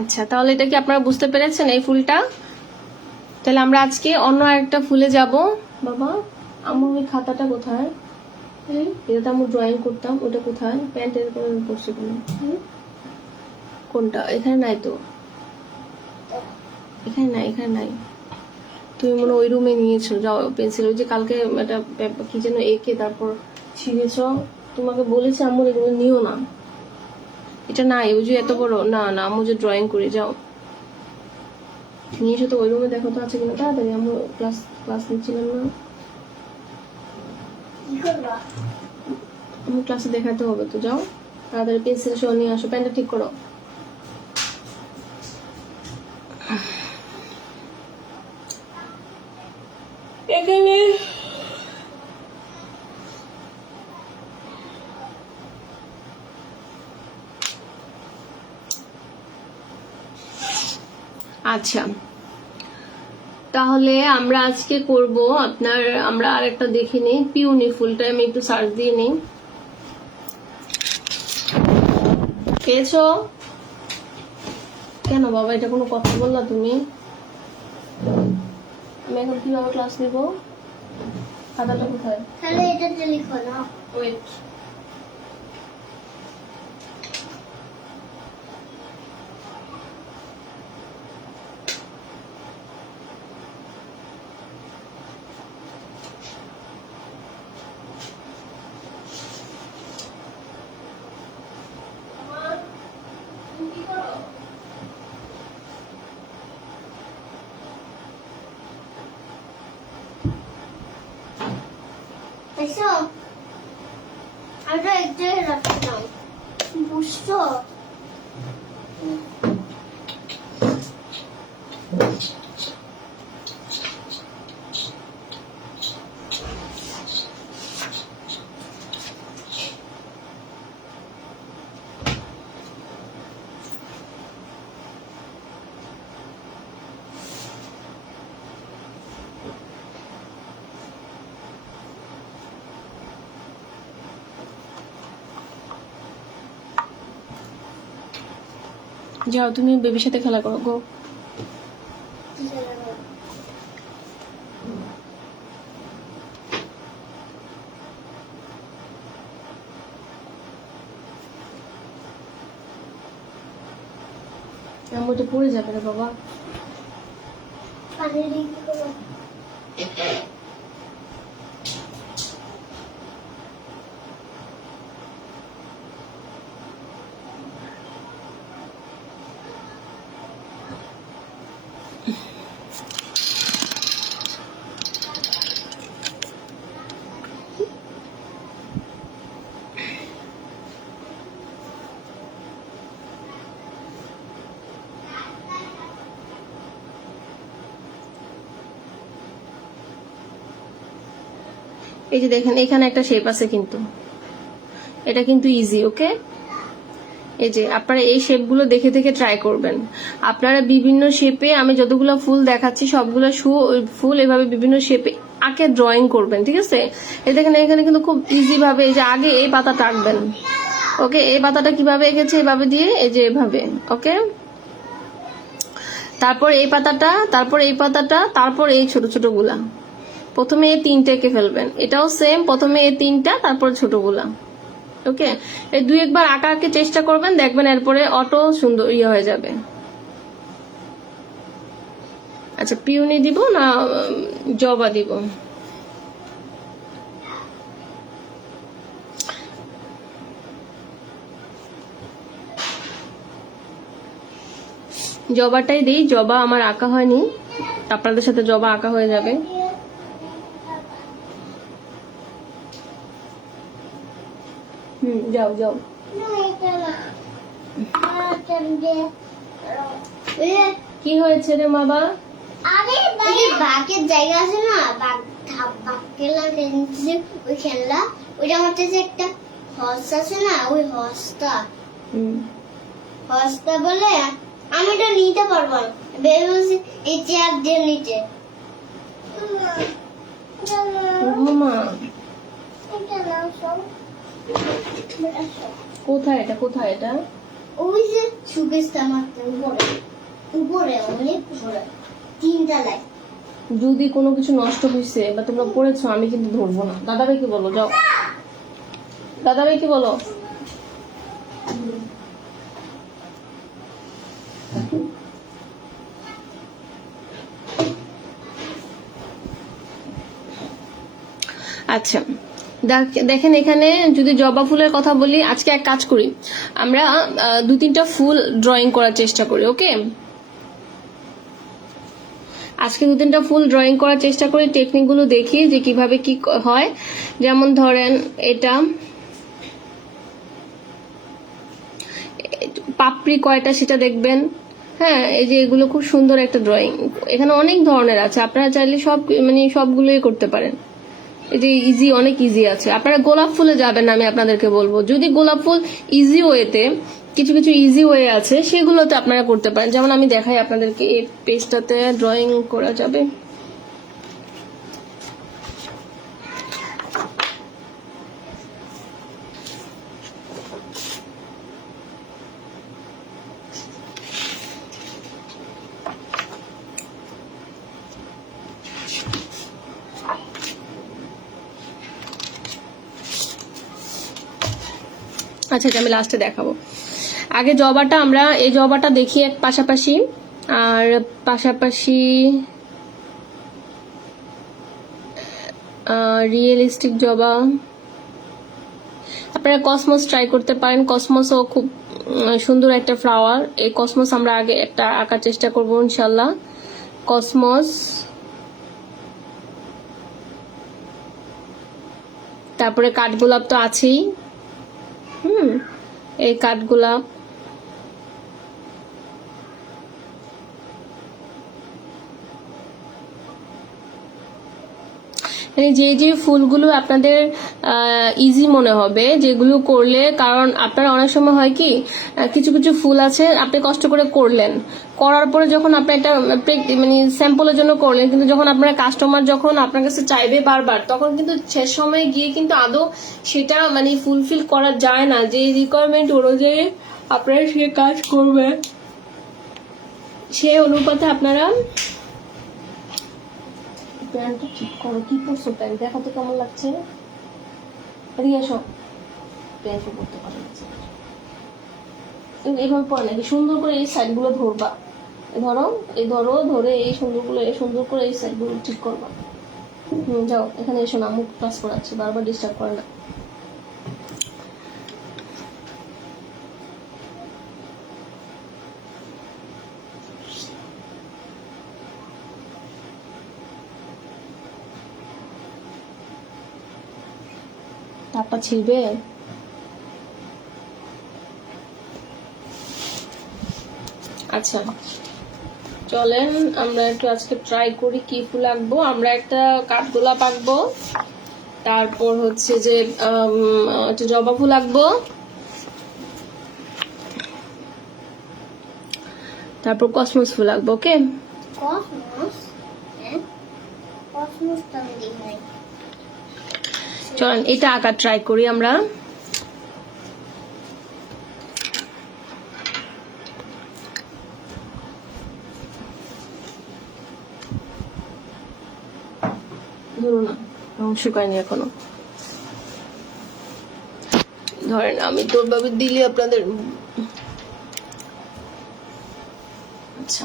আচ্ছা, তাহলে এটা কি আপনারা বুঝতে পেরেছেন এই ফুলটা? তাহলে আমরা আজকে অন্য একটা ফুলে যাব। বাবা, আমার ওই খাতাটা কোথায়? এটা আমি ড্রয়িং করতাম, ওটা কোথায়? প্যান্টের উপরে পড়ছে কেন? কোনটা? এখানে নাই তো, এখানে নাই, এখানে নাই। তুমি মনে হয় ওই রুমে নিয়েছো, যাও পেন্সিল, ওই যে কালকে একটা কি যেন এঁকে তারপর ছিঁড়েছ, তোমাকে বলেছি আম্মু এগুলো নিও না। এটা নাই, ওই যে এত বড়, না না, আম্মু যে ড্রয়িং করে, যাও নিয়ে এসো তো, ওই রুমে দেখো তো আছে কিনা তাড়াতাড়ি। আম্মু ক্লাস ক্লাস নিচ্ছিলাম না, কি করবা? আমি ক্লাসে দেখাতে হবে তো, যাও তাড়াতাড়ি পেন্সিল সহ নিয়ে আসো, প্যান্টটা ঠিক করো। এখানে আচ্ছা, তাহলে আমরা আজকে করব আপনার, আমরা আরেকটা দেখে নিই, পিওনি ফুলটা আমি একটু সার্চ দিয়ে নিই। পেয়েছো? কেন বাবা, এটা কোনো কথা বললা তুমি? আমি এখন কিভাবে ক্লাস নিব? খাতাটা কোথায়? তাহলে এটা লিখো না। ওয়েট, এসো, আমরা এক জায়গায় রাখলাম, বুঝছো? যাও তুমি বেবির সাথে খেলা করো, গো। ওটা পড়ে যাবে রে বাবা। পানি দিয়ে কি করবো? এই যে দেখেন এখানে একটা শেপ আছে, কিন্তু এটা কিন্তু ইজি। ওকে, এই যে আপনারা এই শেপগুলো দেখে দেখে ট্রাই করবেন। আপনারা বিভিন্ন শেপে, আমি যতগুলো ফুল দেখাচ্ছি সবগুলো ফুল এভাবে বিভিন্ন শেপে আঁকে ড্রয়িং করবেন, ঠিক আছে? এই দেখেন এখানে কিন্তু খুব ইজি ভাবে, এই যে আগে এই পাতাটা আঁকবেন। ওকে, এই পাতাটা কিভাবে এঁকেছে, এভাবে দিয়ে, এই যে এভাবে। ওকে, তারপর এই পাতাটা, তারপর এই পাতাটা, তারপর এই ছোট ছোট গুলা। প্রথমে এই তিনটা এঁকে ফেলবেন। এটাও সেম, প্রথমে এই তিনটা, তারপর ছোটগুলা। ওকে, এই দুই একবার আঁকা আঁকি চেষ্টা করবেন, দেখবেন এরপরে অটো সুন্দর হয়ে যাবে। আচ্ছা, পিউনি দিব না জবা দিব? জবাটাই দিই, জবা আমার আঁকা হয়নি, আপনাদের সাথে জবা আঁকা হয়ে যাবে। যাও যাও। কি হয়েছে রে বাবা? আরে ভাই, বাকের জায়গা আছে না, ওই খেলনা, ওইটা আমার কাছে একটা হর্স আছে না, ওই হর্সটা বলে আমি এটা নিতে পারবো না, ভেবেছি এই চেয়ার দিয়ে নিচে। কোথায় এটা, কোথায় এটা? ওই যে সুকেশটা মারতে উপরে, উপরে অনেক উপরে, 3 তলায়। যদি কোনো কিছু নষ্ট হয়েছে বা তোমরা পড়েছো, আমি কিন্তু ধরবো না। দাদাভাই কি বলো? যাও, দাদাভাই কি বলো? আচ্ছা, দেখেন এখানে যদি জবা ফুলের কথা বলি, আজকে এক কাজ করি, আমরা 2-3টা ফুল ড্রয়িং করার চেষ্টা করি। ওকে, আজকে 2-3টা ফুল ড্রয়িং করার চেষ্টা করি, টেকনিক গুলো দেখি যে কিভাবে কি হয়। যেমন ধরেন এটা পাপড়ি কয়টা সেটা দেখবেন। হ্যাঁ, এই যে এগুলো খুব সুন্দর একটা ড্রয়িং, এখানে অনেক ধরনের আছে, আপনারা চাইলে সবগুলোই করতে পারেন। এই যে ইজি, অনেক ইজি আছে। আপনারা গোলাপ ফুলে যাবেন, আমি আপনাদেরকে বলবো, যদি গোলাপ ফুল ইজি ওয়েতে, কিছু কিছু ইজি ওয়ে আছে, সেগুলোতে আপনারা করতে পারেন। যেমন আমি দেখাই আপনাদেরকে, এই পেজটাতে ড্রয়িং করা যাবে। আচ্ছা, এটা আমি লাস্টে দেখাবো। আগে জবাটা, আমরা এই জবাটা দেখি এক পাশাপাশি, আর পাশাপাশি রিয়েলিস্টিক জবা। আপনারা কসমস ট্রাই করতে পারেন, কসমসও খুব সুন্দর একটা ফ্লাওয়ার। এই কসমস আমরা আগে একটা আঁকার চেষ্টা করব ইনশাল্লাহ। কসমস, তারপরে কাঠগোলাপ তো আছেই। এই কাঠগোলাপ, যে যে ফুলগুলো আপনাদের ইজি মনে হবে, যেগুলো করলে, কারণ আপনার অনেক সময় হয় কি, কিছু কিছু ফুল আছে আপনি কষ্ট করে করলেন, করার পরে যখন আপনি একটা স্যাম্পলের জন্য করলেন, কিন্তু যখন আপনার কাস্টমার যখন আপনার কাছে চাইবে বারবার, তখন কিন্তু শেষ সময় গিয়ে কিন্তু আদৌ সেটা ফুলফিল করা যায় না, যে রিকোয়ারমেন্ট অনুযায়ী আপনারা সে কাজ করবে। সে অনুপাতে আপনারা প্যান্টটা ঠিক করো। কি করছো প্যান্ট? দেখো তো কেমন লাগছে। এদিকে এসো, প্যান্ট করতে পারো। এইভাবে পরে নাকি সুন্দর করে এই সাইড গুলো ধরবা, ধরো এই ধরো, ধরে এই সুন্দর করে এই সাইড গুলো ঠিক করবা। যাও এখানে এসো না, মুখ ক্লাস করাচ্ছি, বারবার ডিস্টার্ব করে না। তারপর ছিড়বে। আচ্ছা চলেন আমরা একটু আজকে ট্রাই করি কি ফুল আঁকবো। আমরা একটা কাঠগোলাপ আঁকবো, তারপর হচ্ছে যে একটা জবা ফুল আঁকবো, তারপর কসমস ফুল আঁকবো। ওকে কসমস, হ্যাঁ কসমস তো আমি দেখি নাই। চলেন এটা আঁকা ট্রাই করি আমরা। ধরো না, রং শুকায়নি এখনো। ধরেন আমি তোর ভাবে দিলে আপনাদের আচ্ছা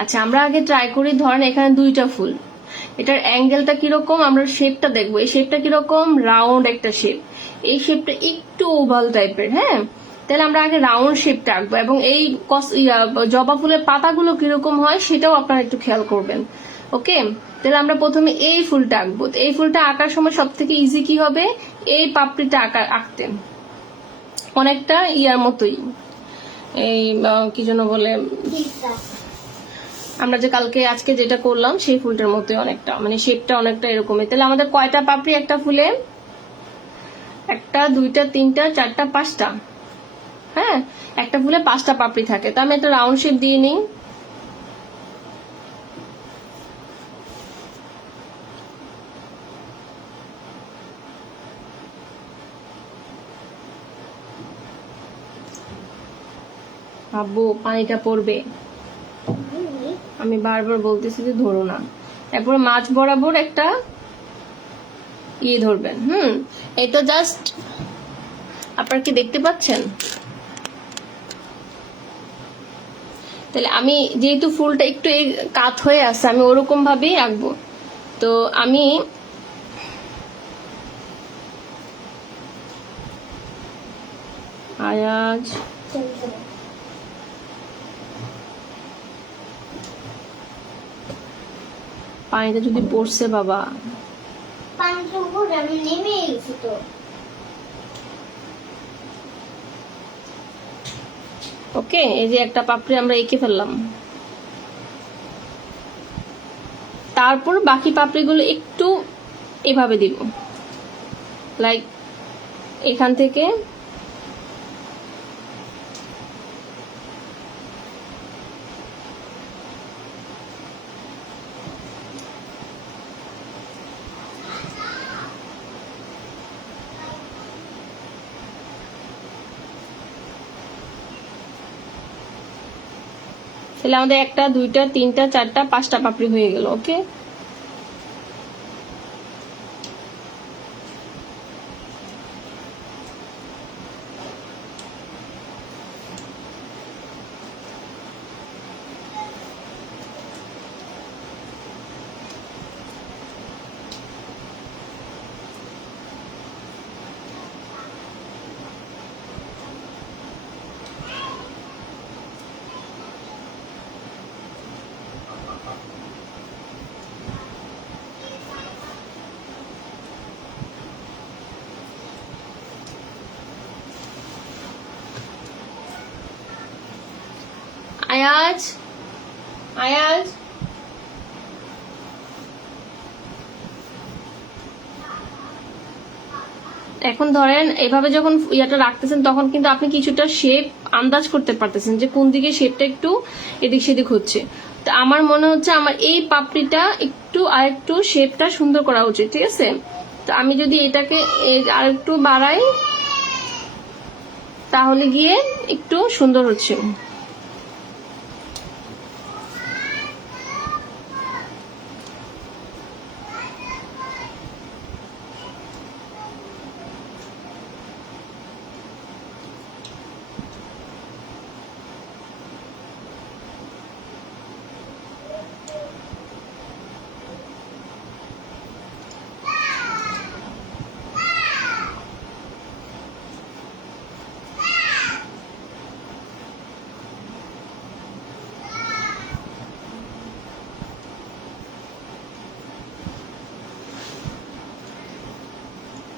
আচ্ছা আমরা আগে ট্রাই করি। ধরেন এখানে দুইটা ফুল, এটার অ্যাঙ্গেলটা কিরকম আমরা শেপটা দেখবো। এই শেপটা কিরকম, রাউন্ড একটা শেপ, এই শেপটা একটু ওভাল টাইপের। হ্যাঁ তাহলে আমরা আগে রাউন্ড শেপটা আঁকবো, এবং এই জবা ফুলের পাতাগুলো কিরকম হয় সেটাও আপনারা একটু খেয়াল করবেন। ওকে তাহলে আমরা প্রথমে এই ফুলটা আঁকবো। এই ফুলটা আঁকার সময় সব থেকে ইজি কি হবে, এই পাপড়িটা আঁকতে অনেকটা ইয়ার মতোই, এই কি যেন বলে, আমরা যে কালকে আজকে যেটা করলাম সেই ফুলটার মতোই অনেকটা, মানে শেপটা অনেকটা এরকমই। তাহলে আমাদের কয়টা পাপড়ি একটা ফুলে, একটা দুইটা তিনটা চারটা পাঁচটা। হ্যাঁ একটা ফুলে 5টা পাপড়ি থাকে। তো আমি একটা রাউন্ড শেপ দিয়ে নিই। ভাববো পানিটা পড়বে, আমি বারবার বলতেছি যে ধরো না। তারপরে মাছ বরাবর একটা ধরবেন। এটা জাস্ট আপনারা কি দেখতে পাচ্ছেন? তাহলে আমি যেহেতু ফুলটা একটু কাত হয়ে আছে, আমি ওরকম ভাবেই আঁকবো। তো আমি আয়াজ পানিটা যদি পড়ছে বাবা, পানিটা উপরে আমি নেমে গেছি তো। ওকে এই যে একটা পাপড়ি আমরা এঁকে ফেললাম। তারপর বাকি পাপড়িগুলো একটু এভাবে দিব, লাইক এখান থেকে তাহলে আমাদের একটা দুইটা তিনটা চারটা পাঁচটা পাপড়ি হয়ে গেল। ওকে আয়াজ আয়াজ এখন ধরেন এভাবে যখন ইয়াটা রাখতেছেন তখন কিন্তু আপনি কিছুটা শেপ আন্দাজ করতে পারতেছেন যে কোন দিকে শেপটা একটু এদিক সেদিক হচ্ছে। তো আমার মনে হচ্ছে আমার এই পাপড়িটা একটু আরেকটু শেপটা সুন্দর করা উচিত। ঠিক আছে, তো আমি যদি এটাকে আরেকটু বাড়াই তাহলে গিয়ে একটু সুন্দর হচ্ছে।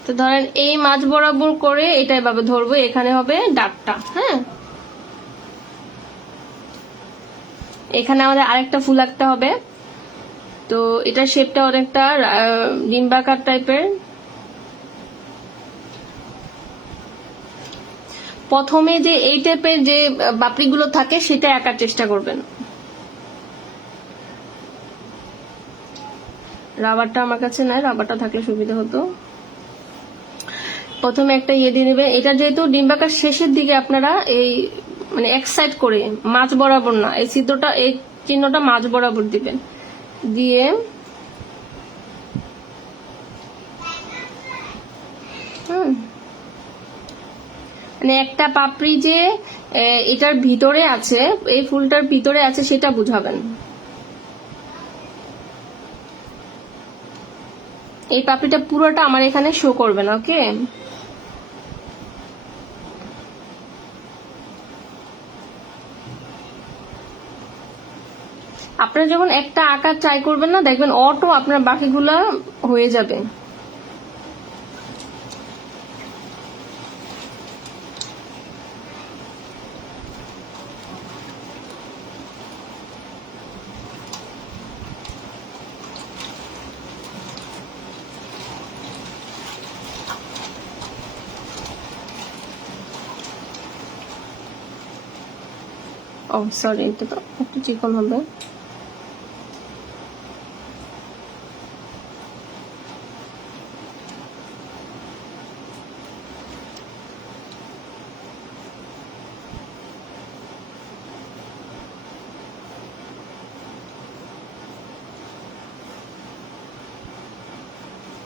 তো ধরেন এই মাঝ বরাবর করে এটা এভাবে ধরবো, এখানে হবে ডাটটা। হ্যাঁ, এখানে আমাদের আরেকটা ফুল আঁকতে হবে। তো এটার শেপটা অনেকটা ডিম্বাকার টাইপের। প্রথমে যে এই টাইপের যে পাপড়িগুলো থাকে সেটা আঁকার চেষ্টা করবেন। রাবারটা আমার কাছে নাই, রাবারটা থাকলে সুবিধা হতো। প্রথমে একটা ইয়ে দিয়ে নেবেন। এটা যেহেতু ডিম্বাকার শেষের দিকে, আপনারা এই মানে এক সাইড করে, মাঝ বরাবর না, এই চিত্রটা, এই চিহ্নটা মাঝ বরাবর দিবেন। দিয়ে মানে একটা পাপড়ি যে এটার ভিতরে আছে, এই ফুলটার ভিতরে আছে, সেটা বুঝাবেন। এই পাপড়িটা পুরোটা আমার এখানে শো করবে না। ওকে, আপনারা যখন একটা আঁকা ট্রাই করবেন না, দেখবেন অটো আপনার বাকিগুলা হয়ে যাবে। ও সরি, এটা তো একটু চিকন হবে।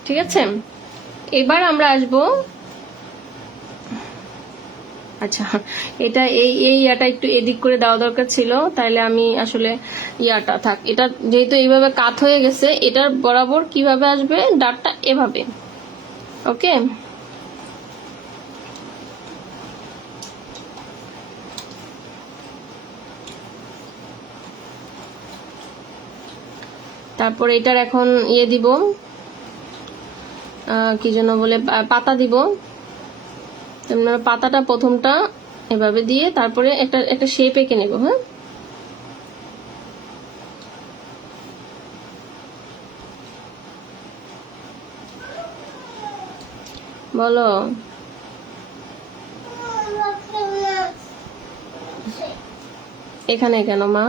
ঠিক আছে, এবার আমরা আসবো। আচ্ছা, এটা এই ইয়াটা একটু এদিক করে দেওয়া দরকার ছিল, তাইলে আমি আসলে ইয়াটা থাক। এটা যেহেতু এইভাবে কাত হয়ে গেছে, এটার বরাবর কিভাবে আসবে ডাটটা, এভাবে। ওকে, তারপর এটার এখন ইয়ে দিব, কি যেন বলে, পাতা দিব। পাতাটা প্রথমটা এভাবে দিয়ে তারপরে একটা শেপ এঁকে নেব। হ্যাঁ, বলো এখানে কেন মা?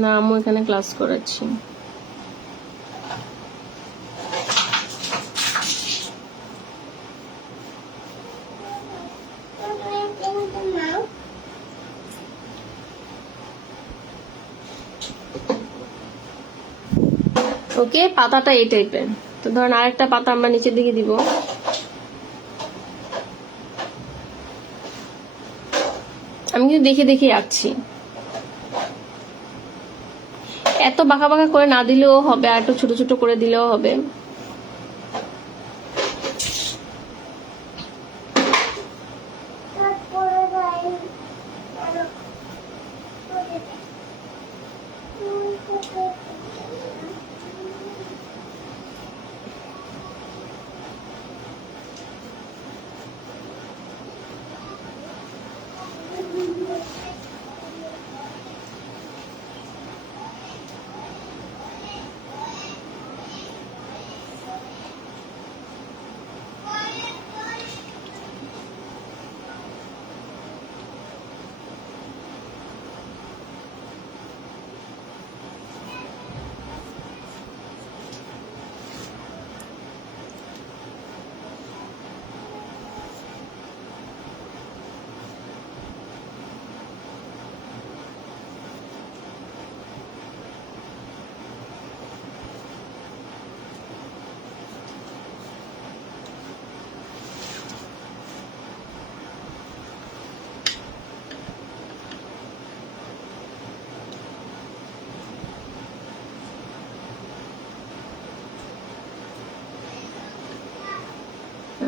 না, আমি এখানে ক্লাস করাচ্ছি। ওকে, পাতাটা এই টাইপের। তো ধরেন আরেকটা পাতা আমরা নিচের দিকে দিব। আমি কিন্তু দেখে দেখে আঁকছি, এত বাঁকা বাঁকা করে না দিলেও হবে, আর একটু ছোট ছোট করে দিলেও হবে।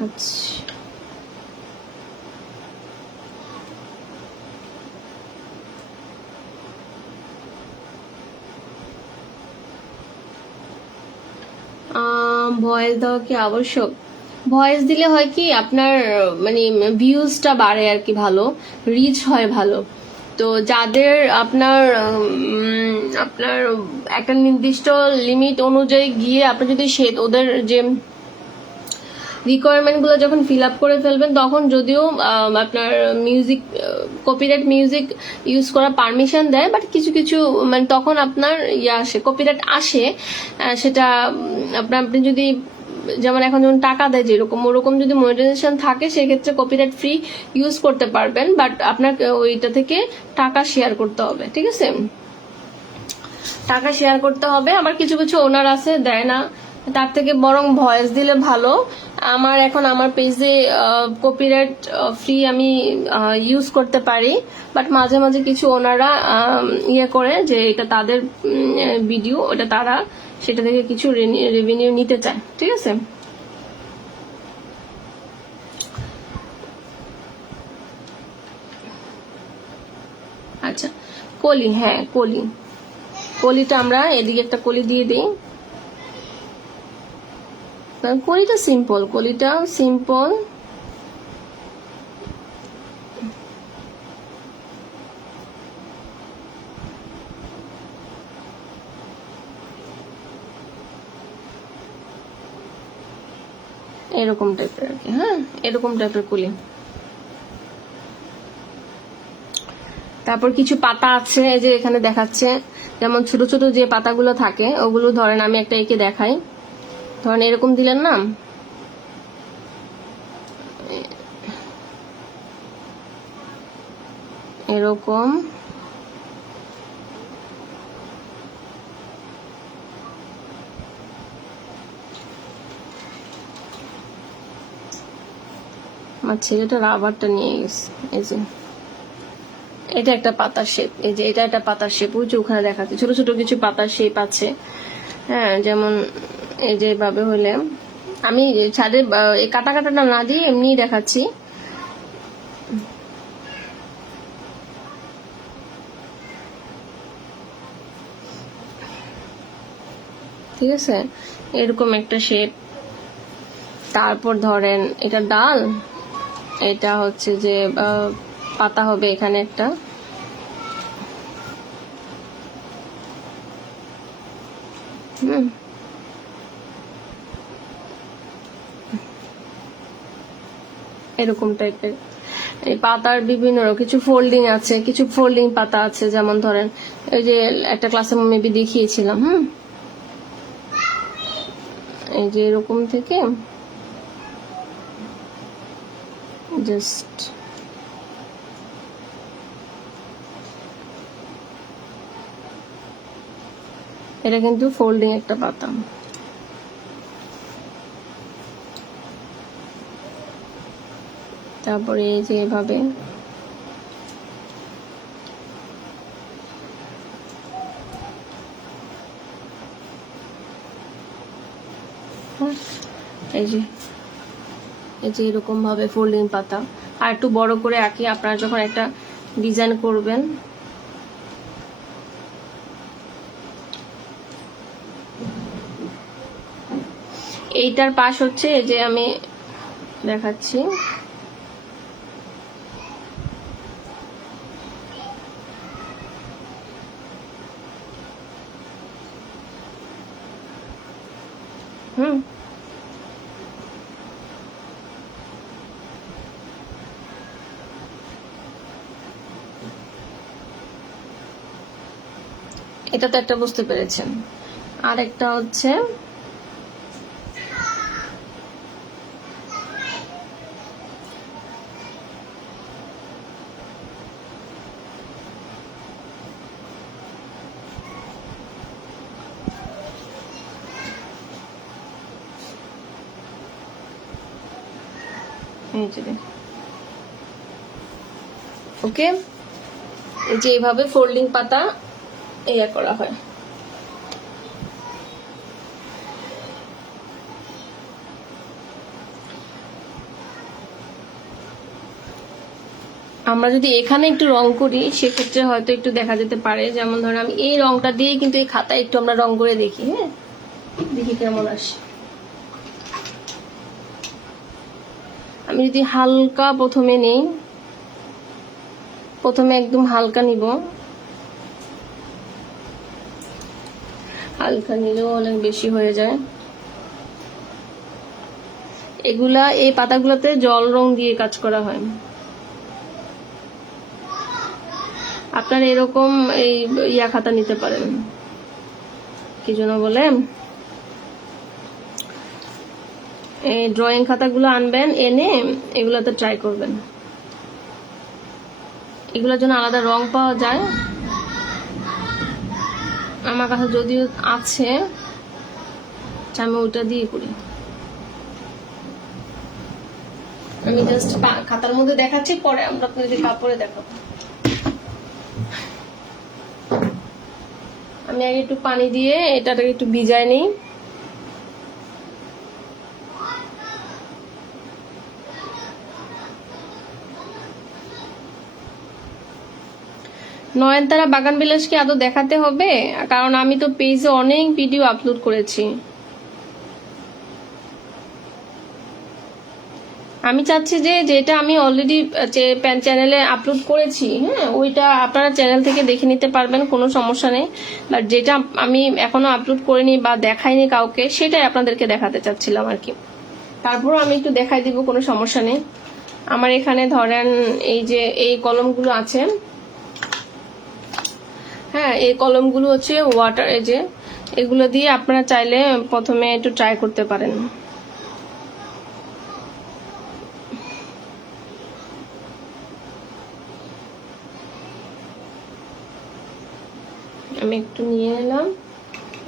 আচ্ছা, ভয়েস দেওয়া কি আবশ্যক? ভয়েস দিলে হয় কি আপনার মানে ভিউজটা বাড়ে আর কি, ভালো রিচ হয় ভালো। তো যাদের আপনার আপনার একটা নির্দিষ্ট লিমিট অনুযায়ী গিয়ে আপনি যদি ওদের যে রিকোয়ারমেন্ট গুলো যখন ফিল আপ করে ফেলবেন, তখন যদিও আপনার মিউজিক কপিরাইট মিউজিক ইউজ করা পারমিশন দেয়, বাট কিছু কিছু মানে তখন আপনার আসে, কপিরাইট আসে। সেটা আপনি যদি যেমন এখন যেমন টাকা দেয় যেরকম, ওরকম যদি মনিটাইজেশন থাকে সেক্ষেত্রে কপিরাইট ফ্রি ইউজ করতে পারবেন, বাট আপনার ওইটা থেকে টাকা শেয়ার করতে হবে, ঠিক আছে? টাকা শেয়ার করতে হবে। আবার কিছু কিছু ওনার আছে দেয় না, তার থেকে বরং ভয়েস দিলে ভালো। এখন আমার পেজে কপিরাইট ফ্রি আমি ইউজ করতে পারি, বাট মাঝে মাঝে কিছু ওনারা করে যে এটা তাদের ভিডিও, ওটা তারা সেটা থেকে কিছু রেভিনিউ নিতে চায়, ঠিক আছে? আচ্ছা, কলি, হ্যাঁ কলিটা আমরা এদিকে একটা কলি দিয়ে দিই। কলিটা সিম্পল এরকম টাইপের আর কি। হ্যাঁ, এরকম টাইপের কলি। তারপর কিছু পাতা আছে, এই যে এখানে দেখাচ্ছে, যেমন ছোট ছোট যে পাতাগুলো থাকে ওগুলো ধরেন আমি একটা এঁকে দেখাই। ধরেন এরকম দিলেন না, এরকম আমার ছেলেটা রাবারটা নিয়ে গেছে। এই যে এটা একটা পাতার শেপ, এই যে এটা একটা পাতার শেপ, ওই যে ওখানে দেখাচ্ছে ছোট ছোট কিছু পাতার শেপ আছে। হ্যাঁ, যেমন এই যে ভাবে হলে আমি ছাদে কাটা কাটাটা না দিয়ে এমনি দেখাচ্ছি। ঠিক আছে, এরকম একটা শেপ। তারপর ধরেন এটা ডাল, এটা হচ্ছে যে পাতা হবে এখানে একটা। এরকম টাইপের এই পাতার বিভিন্ন কিছু ফোল্ডিং আছে, কিছু ফোল্ডিং পাতা আছে। যেমন ধরেন এই যে একটা ক্লাসে মেবি দেখিয়েছিলাম। এই যে এরকম থেকে জাস্ট এটা কিন্তু ফোল্ডিং একটা পাতা। তারপরে এই যে এভাবে এই যে এরকম ভাবে ফোল্ডিং পাতা। আর একটু বড় করে আঁকি, আপনারা যখন একটা ডিজাইন করবেন। এইটার পাশ হচ্ছে এই যে আমি দেখাচ্ছি, এটা তো একটা বুঝতে পেরেছেন। আর একটা হচ্ছে ওকে, এই যে এইভাবে ফোল্ডিং পাতা ইয়া করা হয়। আমরা যদি এখানে একটু রং করি সেক্ষেত্রে হয়তো একটু দেখা যেতে পারে। যেমন ধরো আমি এই রংটা দিয়ে কিন্তু এই খাতায় একটু আমরা রং করে দেখি। হ্যাঁ, দেখি কেমন আসে। আমি যদি হালকা প্রথমে নেই, প্রথমে একদম হালকা নিব, হালকা নিলেও অনেক বেশি হয়ে যায়। এগুলা এই পাতাগুলোতে জল রং দিয়ে কাজ করা হয়। আপনারা এরকম এই ইয়া খাতা নিতে পারেন, কি যেন বলে, এই ড্রয়িং খাতাগুলো আনবেন, এনে এগুলোতে ট্রাই করবেন। এগুলোর জন্য আলাদা রং পাওয়া যায়, আমার কাছে যদিও আছে, আমি ওটা দিয়ে করি। আমি জাস্ট খাতার মধ্যে দেখাচ্ছি, পরে আমরা আপনাদের কাপড়ে দেখাবো। আমি আগে একটু পানি দিয়ে এটাকে একটু ভিজাই নিই। নয়নতারা বাগান বিলাস কি আদৌ দেখাতে হবে? কারণ আমি তো পেজে অনেক ভিডিও আপলোড করেছি। আমি চাচ্ছি যে যেটা আমি অলরেডি চ্যানেলে আপলোড করেছি, হ্যাঁ, ওইটা আপনারা চ্যানেল থেকে দেখে নিতে পারবেন, কোনো সমস্যা নেই। বাট যেটা আমি এখনো আপলোড করিনি বা দেখাইনি কাউকে, সেটাই আপনাদেরকে দেখাতে চাচ্ছিলাম আর কি। তারপরও আমি একটু দেখাই দিব, কোনো সমস্যা নেই। আমার এখানে ধরেন এই যে এই কলমগুলো আছে, হ্যাঁ, এই কলমগুলো হচ্ছে ওয়াটার, এই যে এগুলো দিয়ে আপনারা চাইলে প্রথমে একটু ট্রাই করতে পারেন। আমি একটু নিয়ে এলাম,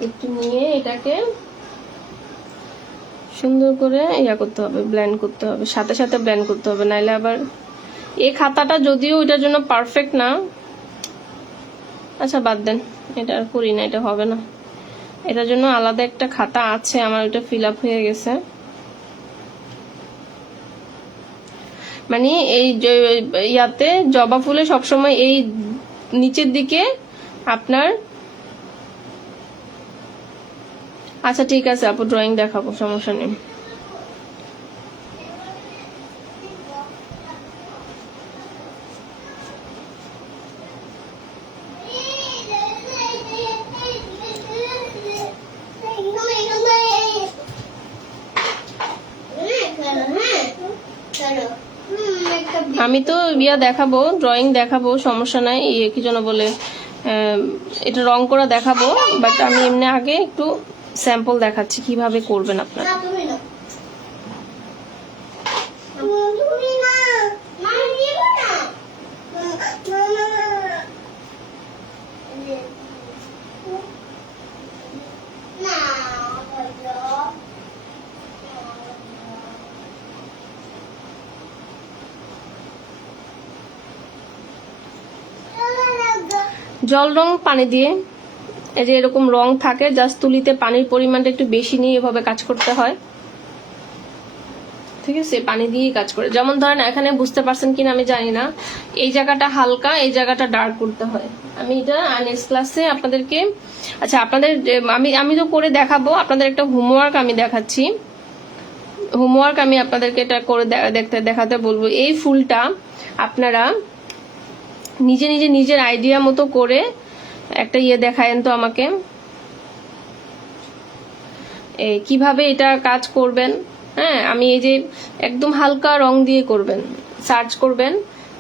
একটু নিয়ে এটাকে সুন্দর করে ইয়া করতে হবে, ব্লেন্ড করতে হবে, সাথে সাথে ব্লেন্ড করতে হবে, নাইলে আবার এই খাতাটা যদিও এটার জন্য পারফেক্ট না, আচ্ছা বাদ দেন, এটা আর করি না, এটা হবে না। এটার জন্য আলাদা একটা খাতা আছে আমার, ওটা ফিল আপ হয়ে গেছে। মানে এই ইয়াতে জবা ফুলে সবসময় এই নিচের দিকে আপনার, আচ্ছা ঠিক আছে আপু, ড্রয়িং দেখাবো, সমস্যা নেই। আমি তো ইয়া দেখাবো, ড্রয়িং দেখাবো, সমস্যা নাই। কি যেন বলে, এটা রং করা দেখাবো, বাট আমি এমনি আগে একটু স্যাম্পল দেখাচ্ছি কিভাবে করবেন আপনারা। জল রং পানি দিয়ে, এই যে এরকম রং থাকে, জাস্ট তুলিতে পানির পরিমাণটা একটু বেশি নিয়ে এভাবে কাজ করতে হয়, ঠিক আছে? পানি দিয়েই কাজ করে। যেমন ধরেন এখানে বুঝতে পারছেন কিনা আমি জানি না, এই জায়গাটা হালকা, এই জায়গাটা ডার্ক করতে হয়। আমি এটা নেক্সট ক্লাসে আপনাদেরকে, আচ্ছা আপনাদের আমি তো করে দেখাবো, আপনাদের একটা হোমওয়ার্ক আমি দেখাচ্ছি। হোমওয়ার্ক আমি আপনাদেরকে এটা করে দেখাতে বলবো। এই ফুলটা আপনারা নিজে নিজে নিজের আইডিয়া মতো করে একটা ইয়ে দেখায়েন তো আমাকে, কিভাবে এটা কাজ করবেন। হ্যাঁ, আমি এই যে একদম হালকা রং দিয়ে করবেন, সার্চ করবেন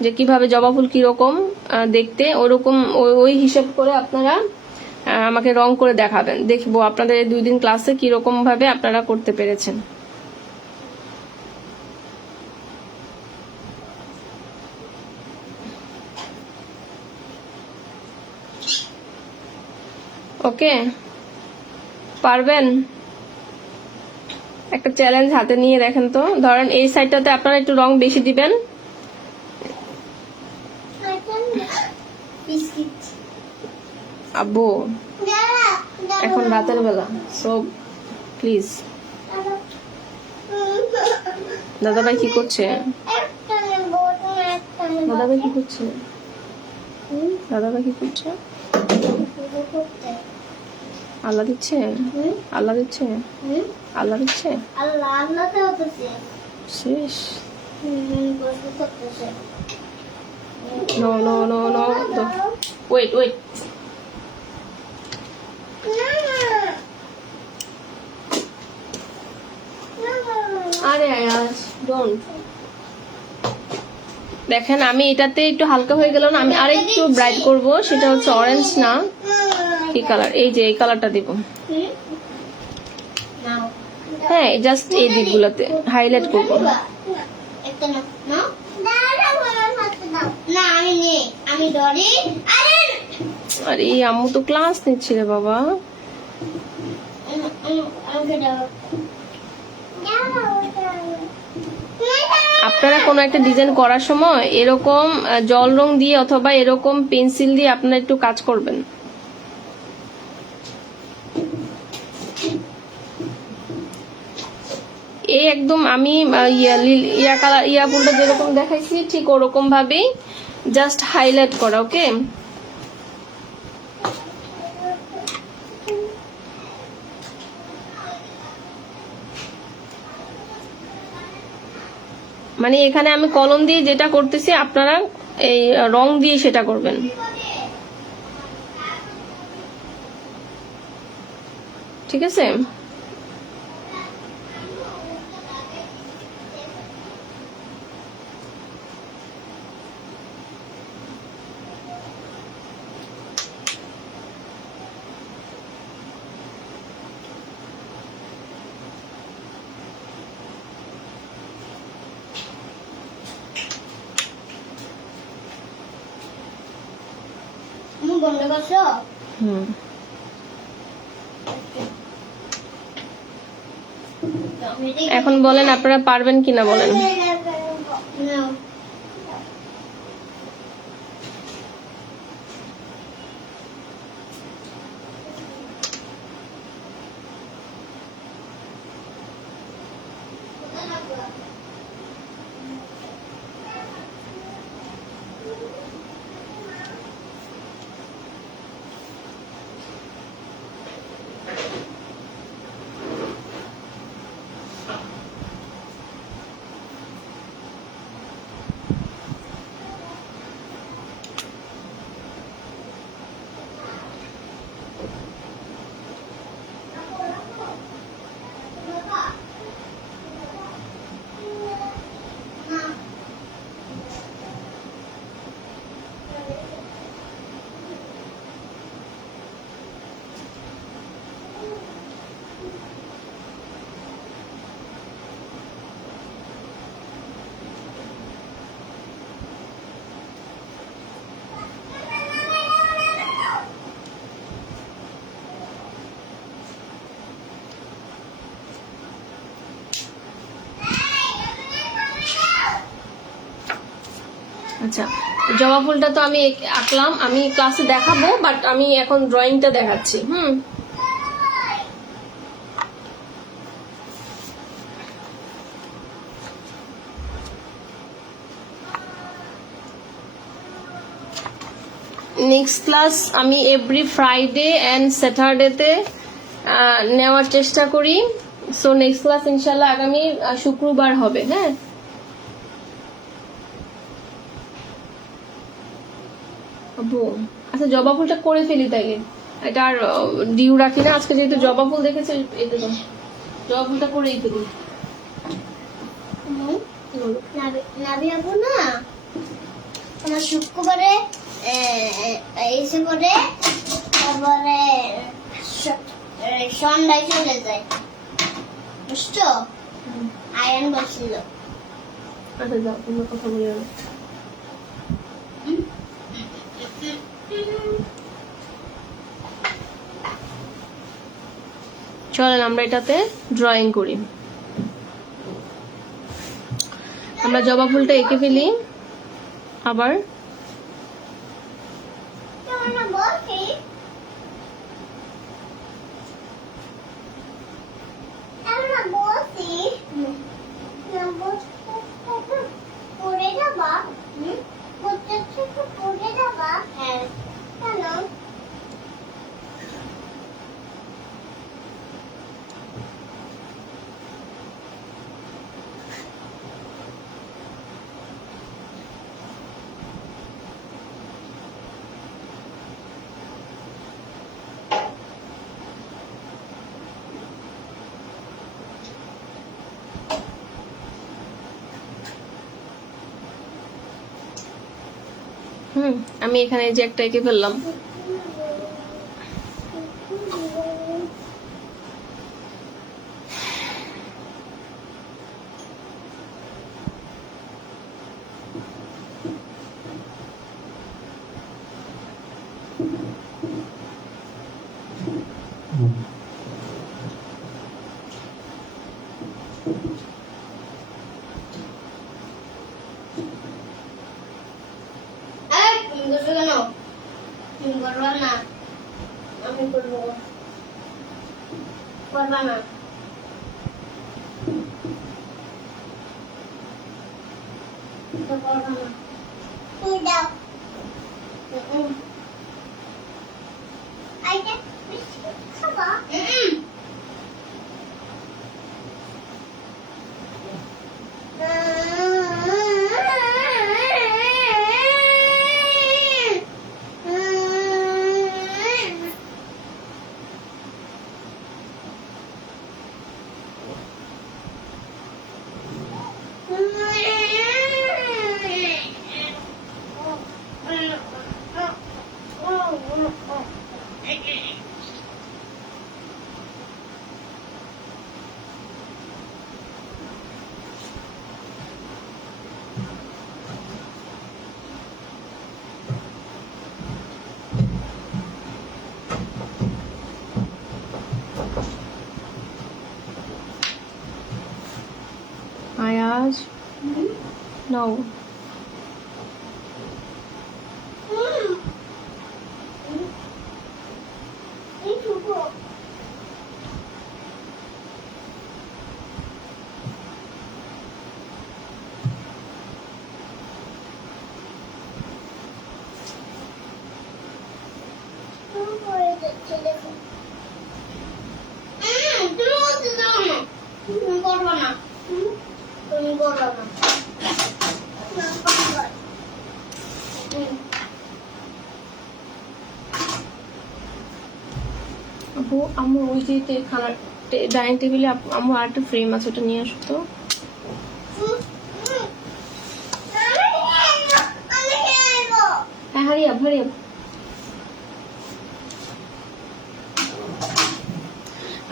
যে কিভাবে জবা ফুল কিরকম দেখতে, ওরকম ওই হিসাব করে আপনারা আমাকে রং করে দেখাবেন। দেখবো আপনাদের এই 2 দিন ক্লাসে কিরকম ভাবে আপনারা করতে পেরেছেন। ওকে, পারবেন? একটা চ্যালেঞ্জ হাতে নিয়ে দেখেন তো। ধরেন এই সাইডটাতে আপনারা একটু রং বেশি দিবেন। আব্বু এখন রাতের বেলা, সো প্লিজ। দাদাভাই কি করছে? দাদাভাই কি করছে? দাদাভাই কি করছে? আল্লাহ দিচ্ছে, আল্লাহ দিচ্ছে, আল্লাহ দিচ্ছে, শেষ। গোসল করতেছে। No no no no, wait wait. আরে আয়াস ডোন্ট। দেখেন আমি এটাতে একটু হালকা হয়ে গেল না, আমি আরেকটু ব্রাইট করব, সেটা হচ্ছে অরেঞ্জ না কি কালার, এই যে এই কালারটা দিব। নাও। হ্যাঁ জাস্ট এই দিকগুলোতে হাইলাইট করব। একটা নাও, নাও। না আমি নেই, আমি ডরি। আরে আরে আম্মু তো ক্লাস নিচ্ছে রে বাবা। আমাকে দাও। আপনারা কোনো একটা ডিজাইন করার সময় এরকম জল রং দিয়ে অথবা এরকম পেন্সিল দিয়ে আপনারা একটু কাজ করবেন। এই একদম আমি ইয়া ফুলটা যেরকম দেখাইছি ঠিক ওরকম ভাবেই জাস্ট হাইলাইট করা, ওকে। মানে এখানে আমি কলম দিয়ে যেটা করতেছি আপনারা এই রং দিয়ে সেটা করবেন। ঠিক আছে? তুমি বন্ধ করছো? হুম। এখন বলেন আপনারা পারবেন কিনা বলেন। নাও। আচ্ছা, জবা ফুলটা তো আমি আঁকলাম, আমি ক্লাসে দেখাবো, বাট আমি এখন ড্রয়িংটা দেখাচ্ছি। নেক্সট ক্লাস আমি এভরি ফ্রাইডে অ্যান্ড স্যাটারডেতে নেওয়ার চেষ্টা করি। সো নেক্সট ক্লাস ইনশাল্লাহ আগামী শুক্রবার হবে। হ্যাঁ, আপু আচ্ছা জবা ফুলটা করে ফেলি তাইলে, এটা আর ডিউ রাখি না, আজকে যেহেতু জবা ফুল দেখেছি এটা তো জবা ফুলটা করেই ফেলি। নাবি আপু না আমার শুক্রবারে এসে করে তারপরে সন্ধ্যায় চলে যায়, বুঝছো? আয়ন বলছিল। আচ্ছা যাও, তোমরা কথা বলে নাও। চলেন আমরা এটাতে ড্রয়িং করি। আমরা জবা ফুলটা এঁকে ফেলি আবার। আমি এখানে যে একটা এঁকে ফেললাম। তুমি করছো কেন? তুমি করবা না, আমি করবো। করবা না। তো করবা না। তুমি দাও। আইটা বিস্কুট খাবা? আয়াজ নাও। তুমি বলতে দাও না, তুমি করবা না, তুমি করবা না। আপু আমার ওই যে খানার ডাইনিং টেবিলে আমার আর একটা ফ্রেম আছে, ওটা নিয়ে আসো তো। হ্যাঁ, হারি আপ।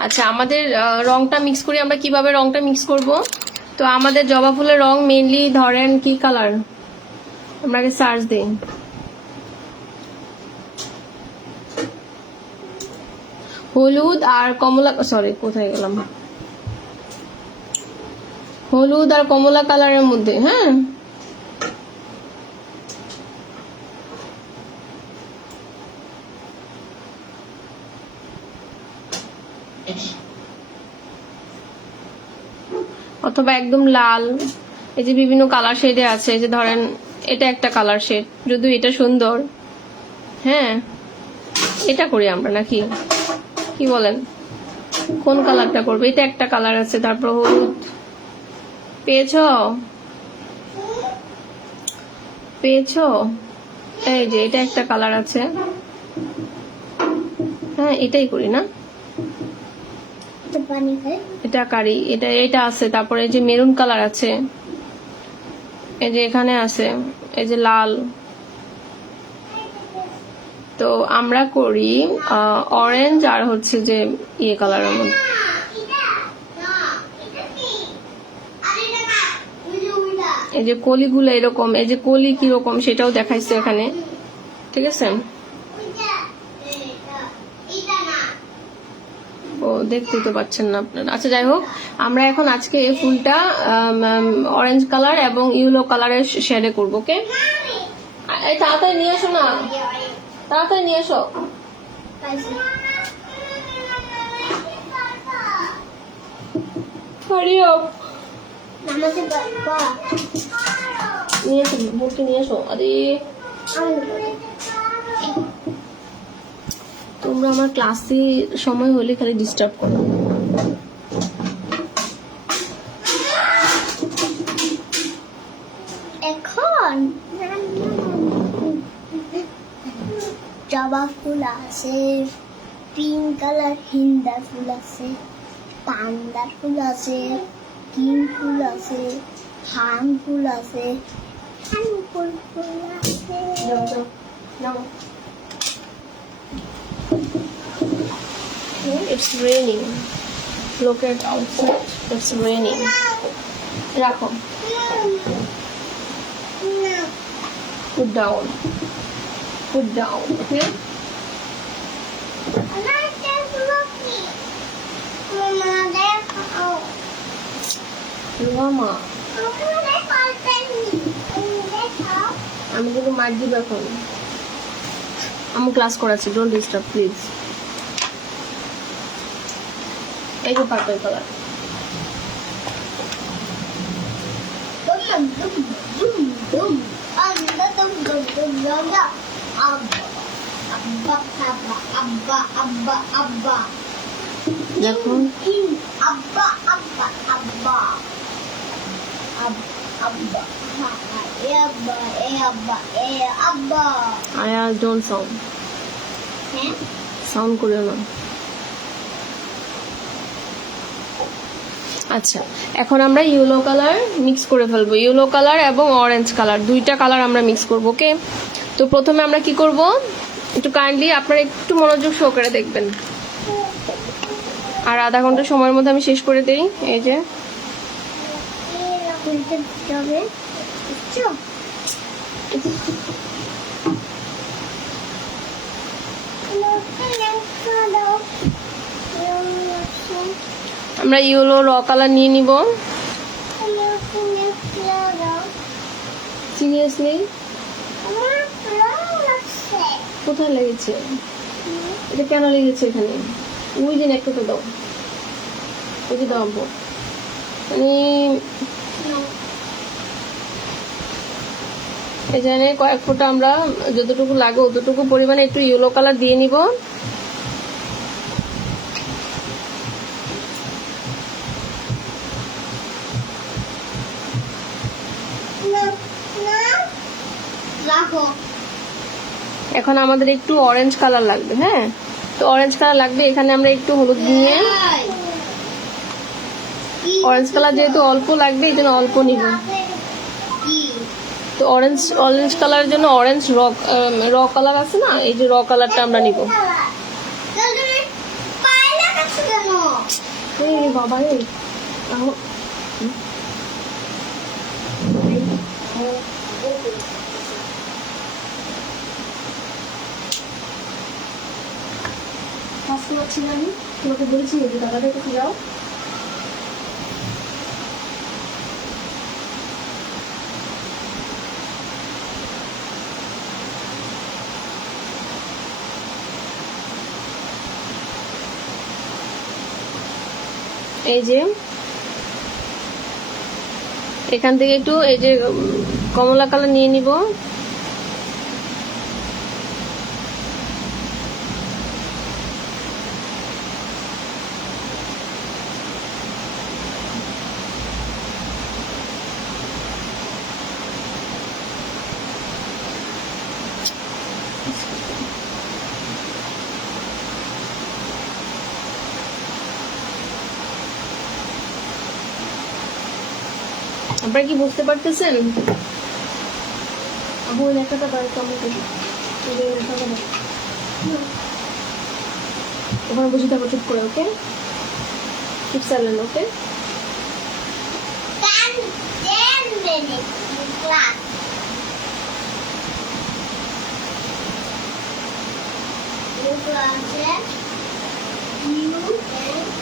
আচ্ছা, আমাদের রংটা মিক্স করি। আমরা কিভাবে রংটা মিক্স করব? তো আমাদের জবা ফুলের রং মেইনলি ধরেন কি কালার, আমরা আগে সার্চ দিই। হলুদ আর কমলা, সরি কোথায় গেলাম, হলুদ আর কমলা কালারের মধ্যে। হ্যাঁ, অথবা একদম লাল। এই যে বিভিন্ন কালার শেডে আছে, এই যে ধরেন এটা একটা কালার শেড, যদিও এটা সুন্দর। হ্যাঁ, এটা করি আমরা নাকি, কি বলেন? কোন কালারটা করবে? এটা একটা কালার আছে, তারপর হলুদ। পেয়েছো? এই যে এটা একটা কালার আছে। হ্যাঁ, এটাই করি না, এটা কারি। এটা আছে, তারপরে এই যে মেরুন কালার আছে, এই যে এখানে আছে, এই যে লাল। তো আমরা করি অরেঞ্জ আর হচ্ছে যে ইয়ে কালারের মধ্যে। এই যে কলিগুলো এরকম, এই যে কলি কিরকম সেটাও দেখাইছে এখানে, ঠিক আছে? ও, দেখতে তো পাচ্ছেন না আপনারা। আচ্ছা, যাই হোক, আমরা এখন আজকে এই ফুলটা অরেঞ্জ কালার এবং ইয়েলো কালারের শেডে করবো। ওকে, এই তাড়াতাড়ি নিয়ে আসো না, তাড়াতাড়ি নিয়ে আসো। Hurry up. নিয়ে এসো, বোর্ডকে নিয়ে এসো। আরে তোমরা আমার ক্লাসে সময় হলে খালি ডিস্টার্ব করো। এখন জবা ফুল আছে, পিঙ্ক কালার হিন্দা ফুল আছে, পান্ডার ফুল আছে, কিং ফুল আছে, হাং ফুল আছে, ফুল যাও যাও নাও। It's raining. Look at outside. It's raining. রাখো। Put down. Put down. Okay. Mama. আমি কিন্তু মার দিব এখন। আমি ক্লাস করাচ্ছি, ডোন্ট ডিস্টার্ব প্লিজ। এই যে পার্পল কালার। দেখুন আয়া ডোন্ট সাউন্ড করিও না। আচ্ছা, এখন আমরা ইয়েলো কালার মিক্স করে ফেলবো। ইয়েলো কালার এবং অরেঞ্জ কালার, দুইটা কালার আমরা মিক্স করব। ওকে, তো প্রথমে আমরা কি করব, একটু কাইন্ডলি আপনারা একটু মনোযোগ সহকারে দেখবেন। আর আধা ঘন্টা সময়ের মধ্যে আমি শেষ করে দেই। এই যে আমরা ইয়েলো র কালার নিয়ে নিব। সিরিয়াসলি কোথায় লেগেছে? এটা কেন লেগেছে এখানে? ওই দিন একটা তো দাও, ওই যে দাও মানে এখানে কয়েক ফোঁটা আমরা যতটুকু লাগে অতটুকু পরিমাণে একটু ইয়েলো কালার দিয়ে নিব। এখন আমাদের একটু অরেঞ্জ কালার লাগবে। হ্যাঁ, তো অরেঞ্জ কালার লাগবে। এখানে আমরা একটু হলুদ দিয়ে, অরেঞ্জ কালার যেহেতু অল্প লাগবে এই জন্য অল্প নিব। তো অরেঞ্জ কালারের জন্য অরেঞ্জ র কালার আছে না, এই যে র কালারটা আমরা নিব। বাবা রে, আমি তোমাকে বলেছি যে দাদাদের কাছে যাও। এই যে এখান থেকে একটু এই যে কমলা কালার নিয়ে নিব। আপনারা কি বুঝতে পারতেছেন? আবু ওই লেখাটা বাইরে কম করি, ওখানে বসে থাকো চুপ করে। ওকে, চুপ সাইলেন্ট। ওকে,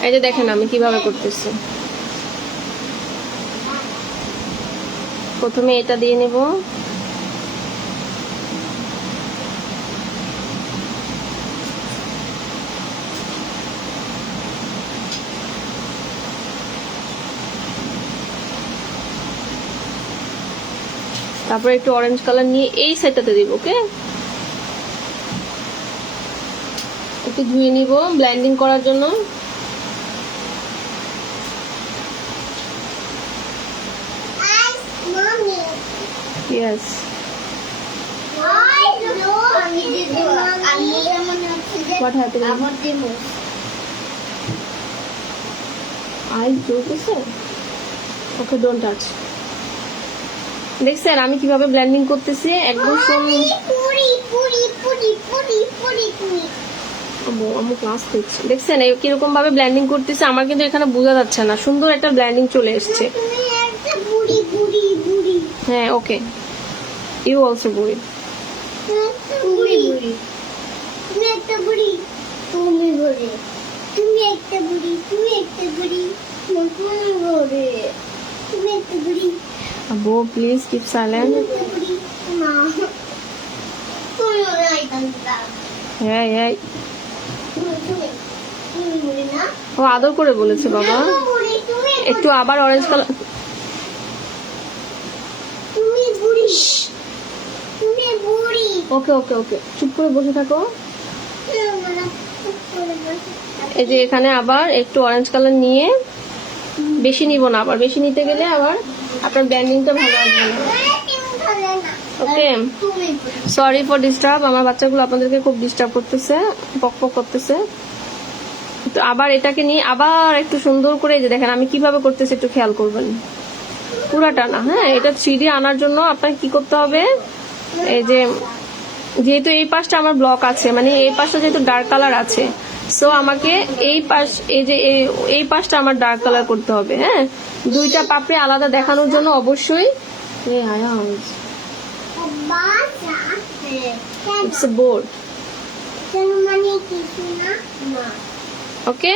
এই যে দেখেন আমি কিভাবে করতেছি। প্রথমে এটা দিয়ে নেব, তারপর একটু অরেঞ্জ কালার নিয়ে এই সাইডটাতে দিব। ওকে, একটু ধুয়ে নিব ব্লেন্ডিং করার জন্য। Yes. What happened? Eyes closed. Okay, don't touch. দেখছেন আমি কিভাবে ব্লেন্ডিং করতেছি, একদম সুন্দর। পুরি পুরি পুরি পুরি পুরি পুরি আমি ক্লাস করছি, দেখছেন এই কিরকম ভাবে ব্লেন্ডিং করতেছে, আমার কিন্তু এখানে বোঝা যাচ্ছে না, সুন্দর একটা ব্লেন্ডিং চলে এসছে। তুমি একটা বুড়ি বুড়ি বুড়ি হ্যাঁ ওকে, ইউ অলসো বুড়ি। বুড়ি বুড়ি তুমি একটা বুড়ি তুমি বুড়ি তুমি একটা বুড়ি তুমি একটা বুড়ি তুমি বুড়ি তুমি একটা বুড়ি আবু প্লিজ কিপ সাইলেন্ট। তুমি একটা বুড়ি না তুমি ওরাই কান্তা হ্যাঁ হ্যাঁ, তুমি তুমি তুমি বুড়ি না ও আদর করে বলেছে বাবা। তুমি বুড়ি তুমি একটু আবার অরেঞ্জ কালার। তুমি বুড়ি তুমি বুড়ি ওকে ওকে ওকে, চুপ করে বসে থাকো। এই যে এখানে আবার একটু অরেঞ্জ কালার নিয়ে, বেশি নিব না, আবার বেশি নিতে গেলে আবার আপনার ব্যান্ডিংটা ভালো আসবে না। ওকে, সরি ফর ডিস্টার্ব, আমার বাচ্চাগুলো আপনাদেরকে খুব ডিস্টার্ব করতেছে, পক পক করতেছে। তো আবার এটাকে নিয়ে আবার একটু সুন্দর করে, এই যে দেখেন আমি কিভাবে করতেছি, একটু খেয়াল করবেন, পুরাটা না। হ্যাঁ, এটা 3D আনার জন্য আপনাকে কি করতে হবে, এই যে যেহেতু এই পাশটা আমার ব্লক আছে, মানে এই পাশটা যেহেতু ডার্ক কালার আছে, সো আমাকে এই পাশ, এই যে এই পাশটা আমার ডার্ক কালার করতে হবে। হ্যাঁ, দুইটা পাপড়ি আলাদা দেখানোর জন্য অবশ্যই ইটস এ বোর্ড। ওকে,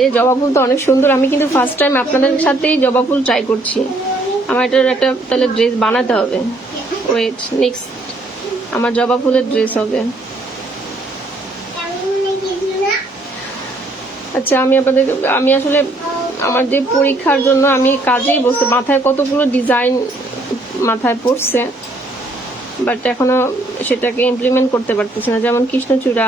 এই জবা ফুল তো অনেক সুন্দর, আমি কিন্তু ফার্স্ট টাইম আপনাদের সাথেই জবা ফুল ট্রাই করছি। আমার এটার একটা তাহলে ড্রেস বানাতে হবে। ওয়েট, নেক্সট আমার জবা ফুলের ড্রেস হবে। আচ্ছা, আমি আসলে আমার যে পরীক্ষার জন্য আমি কাজেই বসে, মাথায় কতগুলো ডিজাইন মাথায় পড়ছে, বাট এখনো সেটাকে ইমপ্লিমেন্ট করতে পারতেছি না। যেমন কৃষ্ণচূড়া,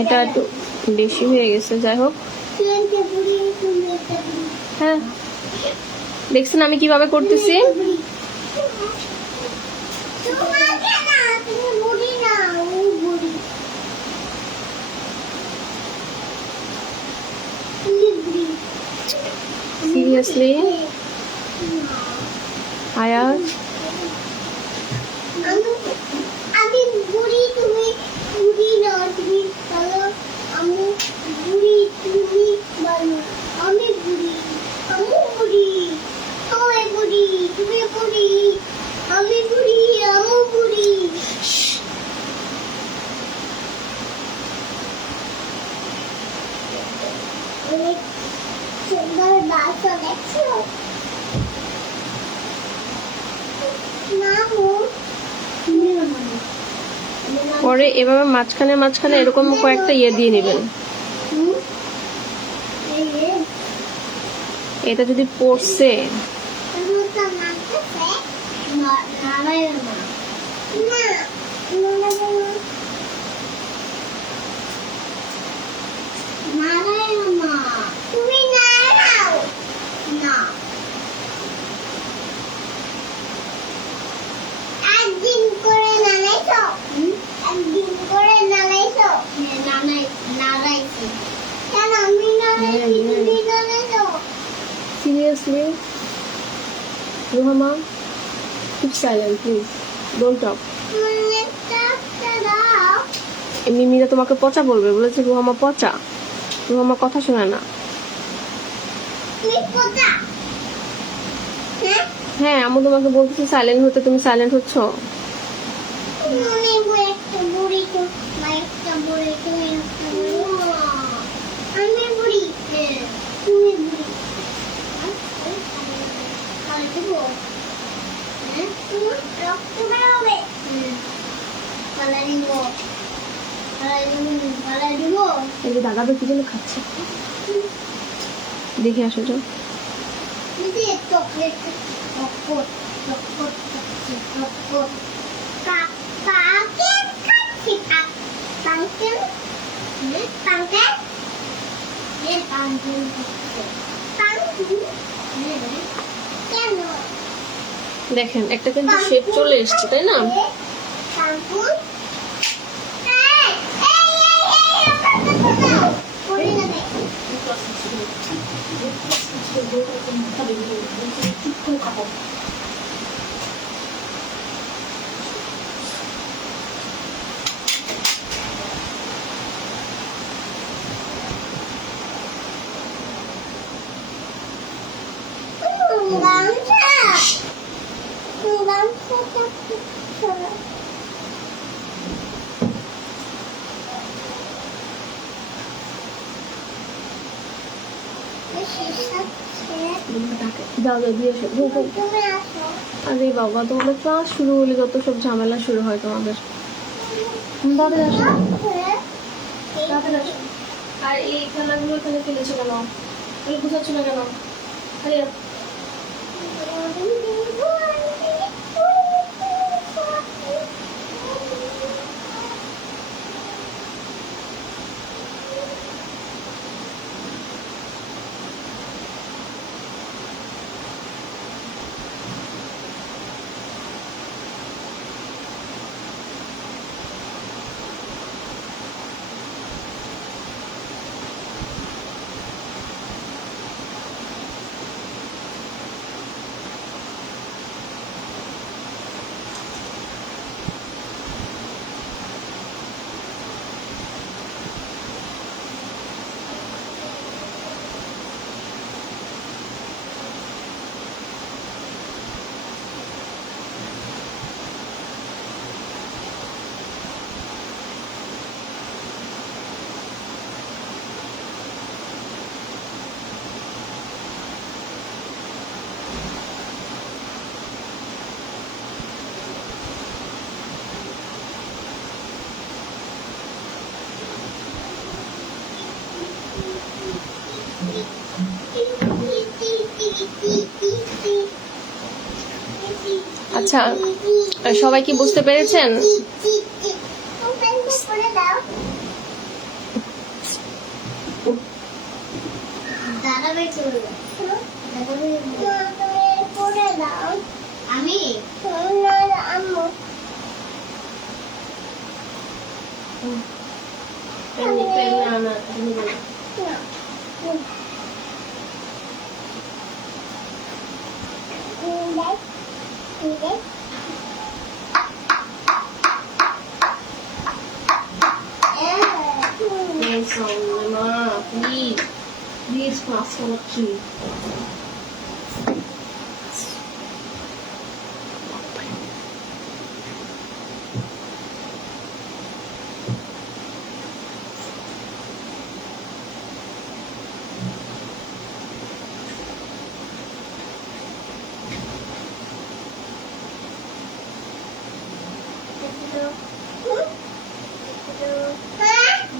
এটা একটু বেশি হয়ে গেছে, যাই হোক। হ্যাঁ, দেখছেন আমি কিভাবে করতেছি। সিরিয়াসলি আয়াজ, আমি বুড়ি তুমি বুড়ি না, তুমি বলো আমি বুড়ি তুমি বলো আমি বুড়ি তুমি বুড়ি আমি বুড়ি অনেক সুন্দর বাসা দেখছো পরে এভাবে মাঝখানে মাঝখানে এরকম কয়েকটা ইয়ে দিয়ে নেবেন। এটা যদি পড়ছে, তুমি নাড়াও না একদিন করে নাড়াইছো একদিন করে নাড়াইছো নাড়াইছি কেন আমি নাড়াইছি তুমি নাড়াইছো seriously Ruhama, keep silent please, don't talk. মিমিরা তোমাকে পচা বলবে, বলেছে রুহামা পচা, রুহামা কথা শোনে না। হ্যাঁ, আমি তোমাকে বলতেছি সাইলেন্ট হতে, তুমি সাইলেন্ট হচ্ছ। এই যে দাদা কি যেন খাচ্ছে, দেখে আসো তো। দেখেন একটা কিন্তু শেপ চলে এসছে, তাই না? আঙ্কুর পড়ে যাবে গামছা গামছা যাও যাও দিয়ে এসো যাও, যাও। তুমি আসো আরে বাবা, তোমাদের ক্লাস শুরু হলে যত সব ঝামেলা শুরু হয় তোমাদের। তাড়াতাড়ি আসো, তাড়াতাড়ি আসো। আর এই খেলাগুলো এখানে ফেলেছো কেন? এগুলো বুঝাচ্ছ না কেন? আরে আচ্ছা, সবাই কি বুঝতে পেরেছেন? আমি আম্মু Please pass forward to.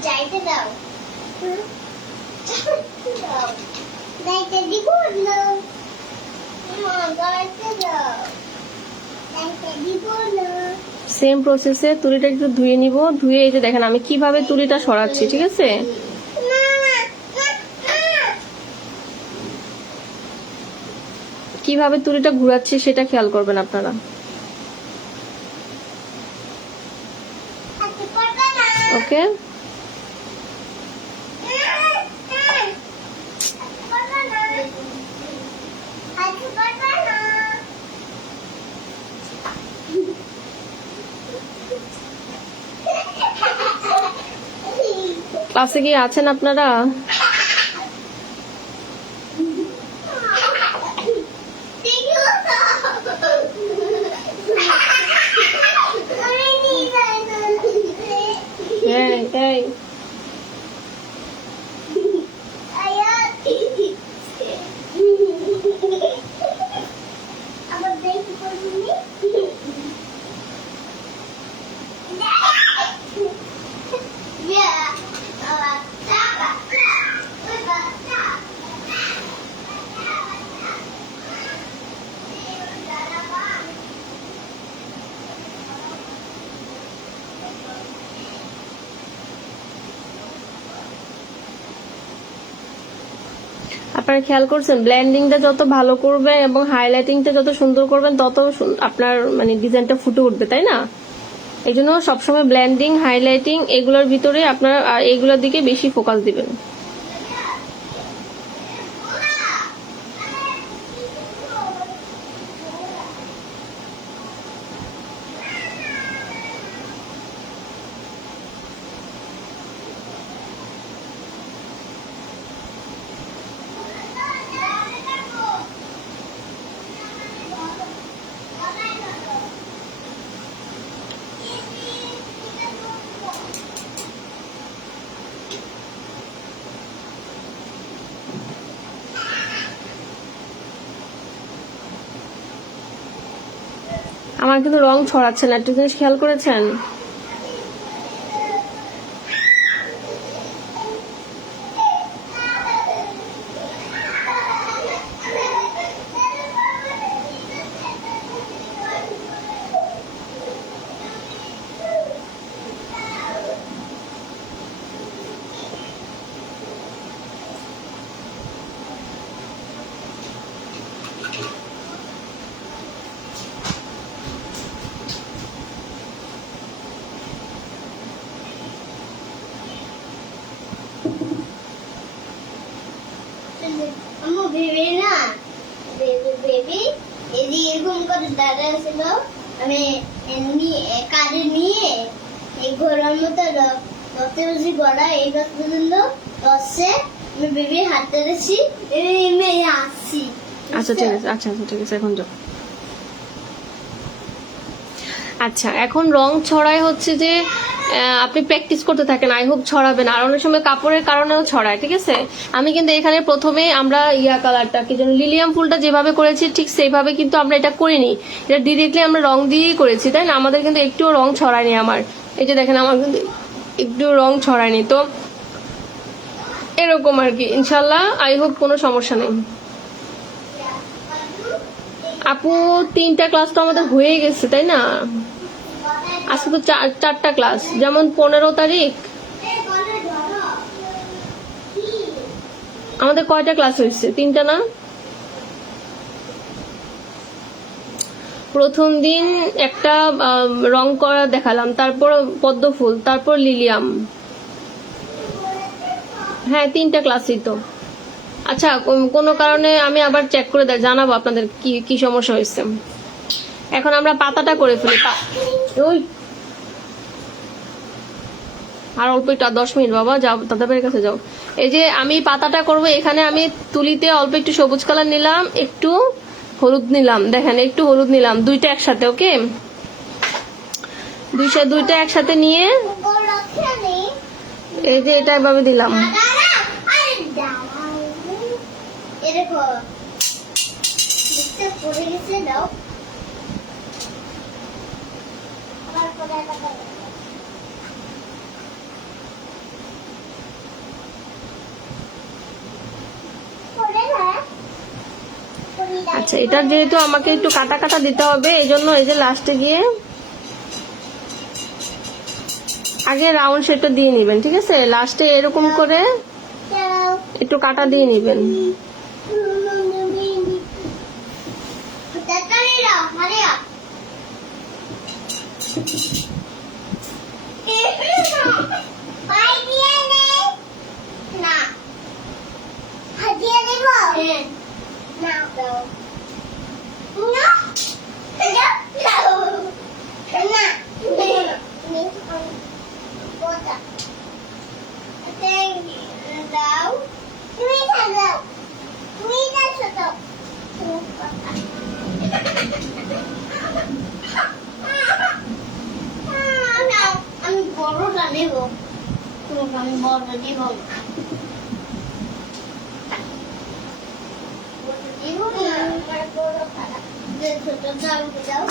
যাইতে দাও যাইতে দিব না যাইতে দাও যাইতে দিব না সেম প্রসেসে তুলিটা একটু ধুয়ে নিব, ধুয়ে এই যে দেখেন আমি কিভাবে তুলিটা সরাচ্ছি, ঠিক আছে? কিভাবে তুলিটা ঘুরাচ্ছি সেটা খেয়াল করবেন আপনারা। ওকে, ক্লাসে কি আছেন আপনারা? এই এই আপনারা খেয়াল করছেন ব্লেন্ডিংটা যত ভালো করবে এবং হাইলাইটিংটা যত সুন্দর করবেন তত আপনার মানে ডিজাইনটা ফুটে উঠবে, তাই না? এই জন্য সবসময় ব্লেন্ডিং, হাইলাইটিং এগুলোর ভিতরে আপনারা এগুলোর দিকে বেশি ফোকাস দিবেন। আমার কিন্তু রং ছড়াচ্ছে না, একটা জিনিস খেয়াল করেছেন? আম্মু বেবি না, বেবি এই যে এরকম করে দাদা ছিল, আমি এমনি কাজে নিয়ে এই ঘোড়ার মতো দশে বসে গড়া এই গাছ পর্যন্ত দশে আমি বেবির হাত ধরেছি, মেয়ে আসছি। আচ্ছা ঠিক আছে, আচ্ছা আচ্ছা ঠিক আছে, এখন যাও। আচ্ছা, এখন রং ছড়ায় হচ্ছে যে আপনি প্র্যাকটিস করতে থাকেন, আই হোপ ছড়াবেন। আর অনেক সময় কাপড়ের কারণেও ছড়ায়, ঠিক আছে? আমি কিন্তু এখানে প্রথমে আমরা কালারটা কি যেন লিলিয়াম ফুলটা যেভাবে করেছি ঠিক সেইভাবে কিন্তু আমরা এটা করিনি, এটা ডিরেক্টলি আমরা রং দিয়েই করেছি, তাই না? আমাদের কিন্তু একটুও রং ছড়ায়নি আমার, এই যে দেখেন আমার কিন্তু একটু রং ছড়ায়নি। তো এরকম আর কি, ইনশাল্লাহ আই হোপ কোনো সমস্যা নেই। আপু 3টা ক্লাস তো আমাদের হয়ে গেছে, তাই না? আজকে তো 4টা ক্লাস, যেমন 15 তারিখ আমাদের কয়টা ক্লাস হয়েছে? 3টা না? প্রথম দিন একটা রং করা দেখালাম, তারপর পদ্ম ফুল, তারপর লিলিয়াম। হ্যাঁ 3টা ক্লাসই তো। আচ্ছা, কোনো কারণে আমি আবার চেক করে জানাবো আপনাদের কি কি সমস্যা হয়েছে। এখন আমরা পাতাটা করে ফেলি। ওই আর অল্প একটু, 10 মিনিট বাবা, যাও দাদাভাইয়ের কাছে যাও। এই যে আমি পাতাটা করব, এখানে আমি তুলিতে অল্প একটু সবুজ কালার নিলাম, একটু হলুদ নিলাম, দেখেন একটু হলুদ নিলাম, দুইটা একসাথে। ওকে, দুইটা একসাথে নিয়ে এই যে এটা এভাবে দিলাম। আচ্ছা, এটা যেহেতু আমাকে একটু কাটা কাটা দিতে হবে, এই জন্য এই যে লাস্টে গিয়ে আগে রাউন্ড শেপটা দিয়ে নিবেন, ঠিক আছে? লাস্টে এরকম করে একটু কাটা দিয়ে নিবেন। আমি বড়টা নেব, আমি বড় দিব।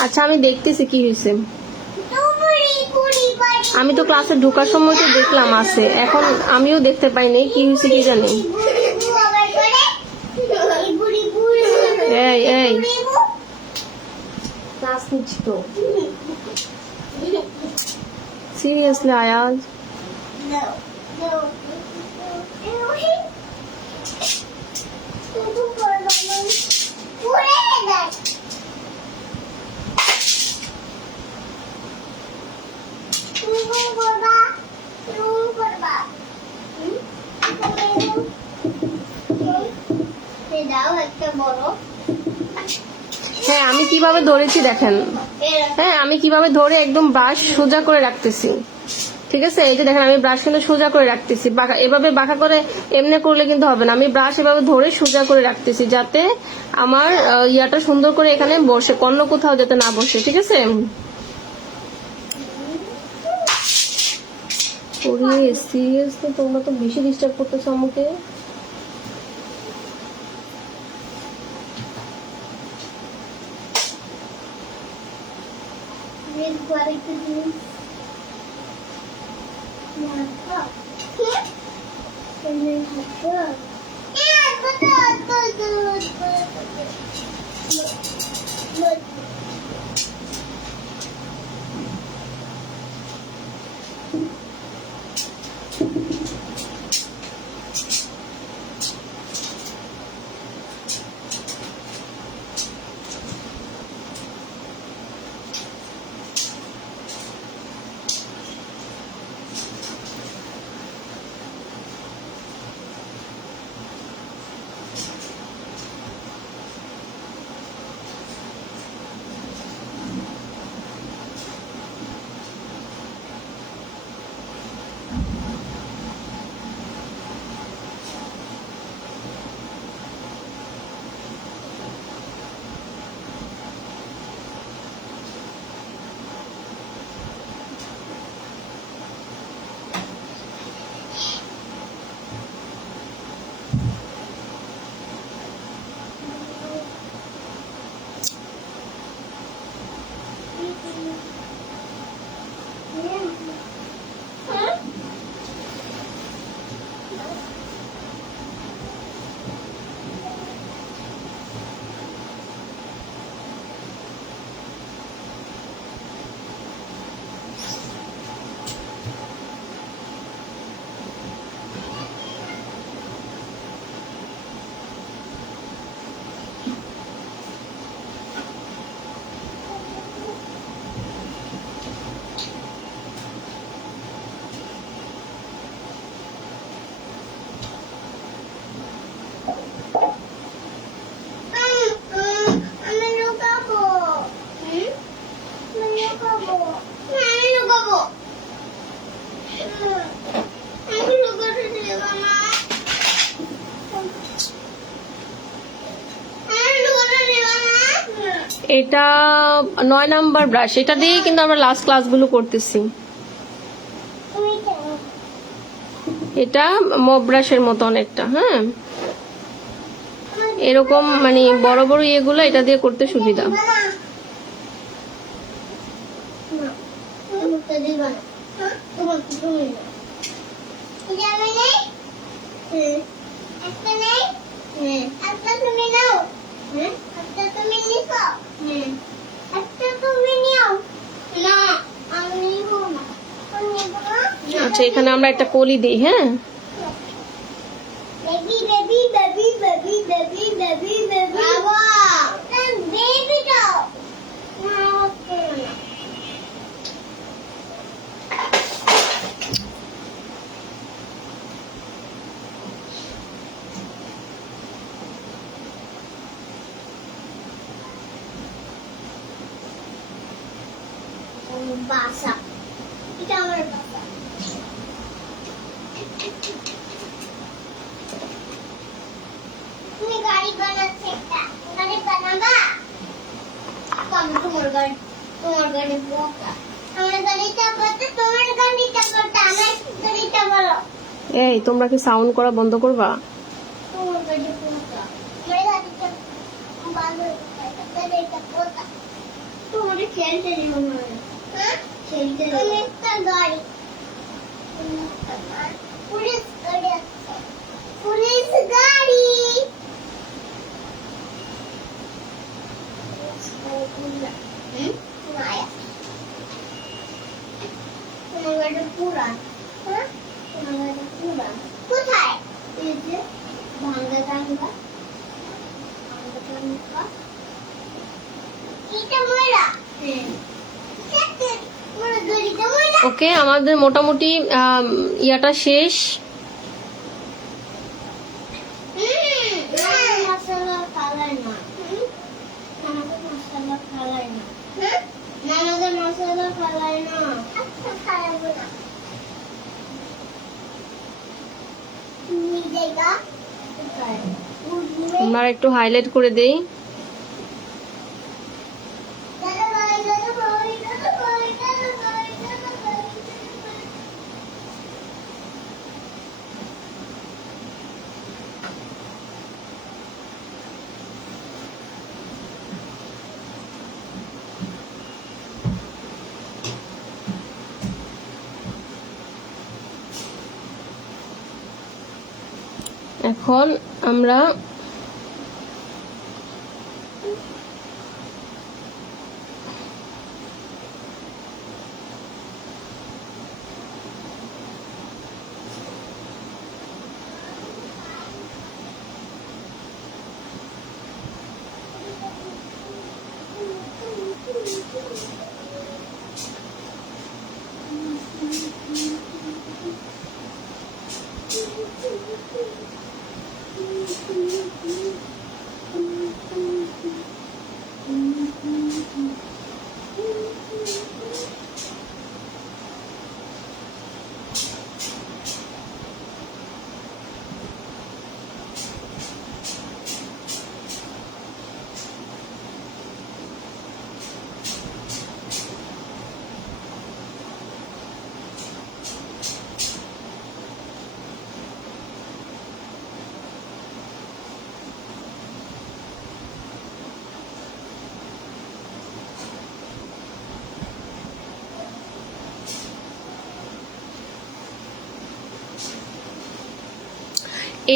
আচ্ছা, আমি দেখতেছি কি হয়েছে। আমি তো ক্লাসে ঢোকার সময় তো দেখলাম আছে, এখন আমিও দেখতে পাইনি কি হয়েছে কি জানি। এই এই ক্লাস নিচ্ছি তো, সিরিয়াসলি আয়াজ। দাও একটা বড়। হ্যাঁ আমি কিভাবে ধরেছি দেখেন। হ্যাঁ আমি কিভাবে ধরে একদম ব্রাশ সোজা করে রাখতেছি, ঠিক আছে? এই যে দেখেন আমি ব্রাশ কিন্তু সোজা করে রাখতেছি, এভাবে বাঁকা করে এমনি করলে কিন্তু হবে না। আমি ব্রাশ এভাবে ধরে সোজা করে রাখতেছি যাতে আমার ইয়াটা সুন্দর করে এখানে বসে, অন্য কোথাও যাতে না বসে, ঠিক আছে? সিরিয়াসলি তোমরা তো বেশি ডিস্টার্ব করতেছো আমাকে। এটা 9 নাম্বার ব্রাশ, এটা দিয়ে কিন্তু আমরা লাস্ট ক্লাসগুলো করতেছি। এটা মপ ব্রাশের মতো অনেকটা, হ্যাঁ এরকম মানে বড় বড় ইয়েগুলো এটা দিয়ে করতে সুবিধা। আচ্ছা এখানে আমরা একটা কলি দিই, হ্যাঁ বাসা, এটা আমার বাসা। তুমি গাড়ি বানাচ্ছ, একটা গাড়ি বানাবা? তোমার গাড়ি বোকা, আমার গাড়িটা বলতে তোমার গাড়িটা বলতে আমার গাড়িটা বলো। এই তোমরা কি সাউন্ড করা বন্ধ করবা? তোমার গাড়ি বোকা, আমার গাড়িটা ভালো, গাড়িটা বোকা। তোমার খেলতে দিব না, হ্যাঁ খেলতে দিব। একটা গাড়ি, পুলিশ গাড়ি আছে, পুলিশ গাড়ি। তোমার গাড়িটা পুরান, হ্যাঁ তোমার গাড়িটা পুরান। কোথায়? এই যে ভাঙ্গা টাঙ্গা, ভাঙ্গা টাঙ্গা। এটা ময়লা, ওকে আমাদের মোটামুটি ইয়াটা শেষ। মশলা ফেলায় না। আচ্ছা ফেলাবো না। তুমি জায়গা আমরা একটু হাইলাইট করে দেই। এখন আমরা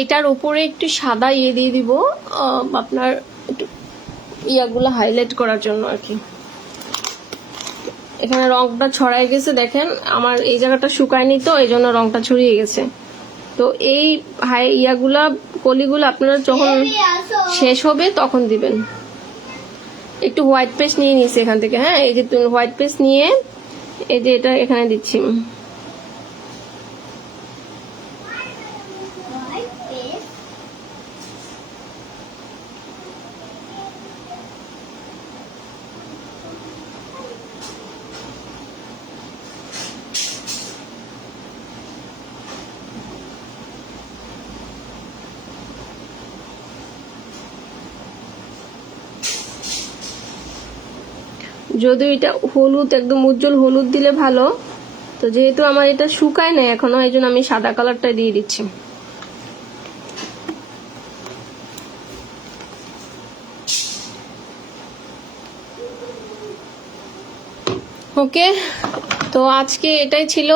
এটার উপরে একটু সাদা দিয়ে দিব, আপনার একটু ইয়াগুলো হাইলাইট করার জন্য আর কি। এখানে রংটা ছড়াই গেছে, দেখেন আমার এই জায়গাটা শুকায়নি তো এই জন্য রংটা ছড়িয়ে গেছে। তো এই ইয়াগুলা কলিগুলো আপনারা যখন শেষ হবে তখন দিবেন। একটু হোয়াইট পেস্ট নিয়ে নিছি এখান থেকে, হ্যাঁ এই যে হোয়াইট পেস্ট নিয়ে এই যে এটা এখানে দিচ্ছি। যদিও এটা হলুদ, একদম উজ্জ্বল হলুদ দিলে ভালো, তো যেহেতু আমার এটা শুকায় না এখনো এই জন্য আমি সাদা কালারটা দিয়ে দিচ্ছি। ওকে, তো আজকে এটাই ছিল।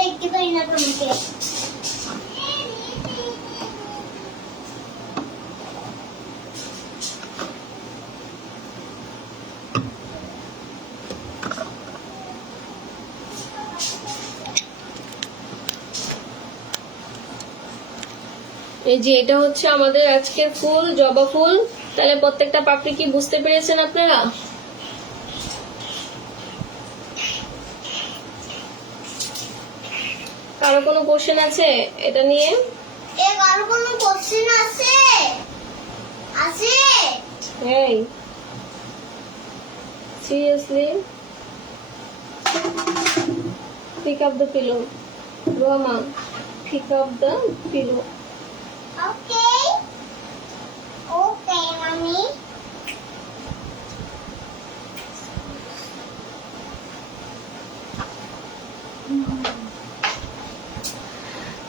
দেখতে পারি না তোমাকে। এই যে এটা হচ্ছে আমাদের আজকের ফুল, জবা ফুল। তাহলে প্রত্যেকটা পাপড়ি কি বুঝতে পেরেছেন আপনারা? কারো কোনো কোশ্চেন আছে এটা নিয়ে? কারো কোনো কোশ্চেন আছে? আছে? এই seriously, pick up the pillow. Roma, pick up the pillow. Okay. Okay, mommy.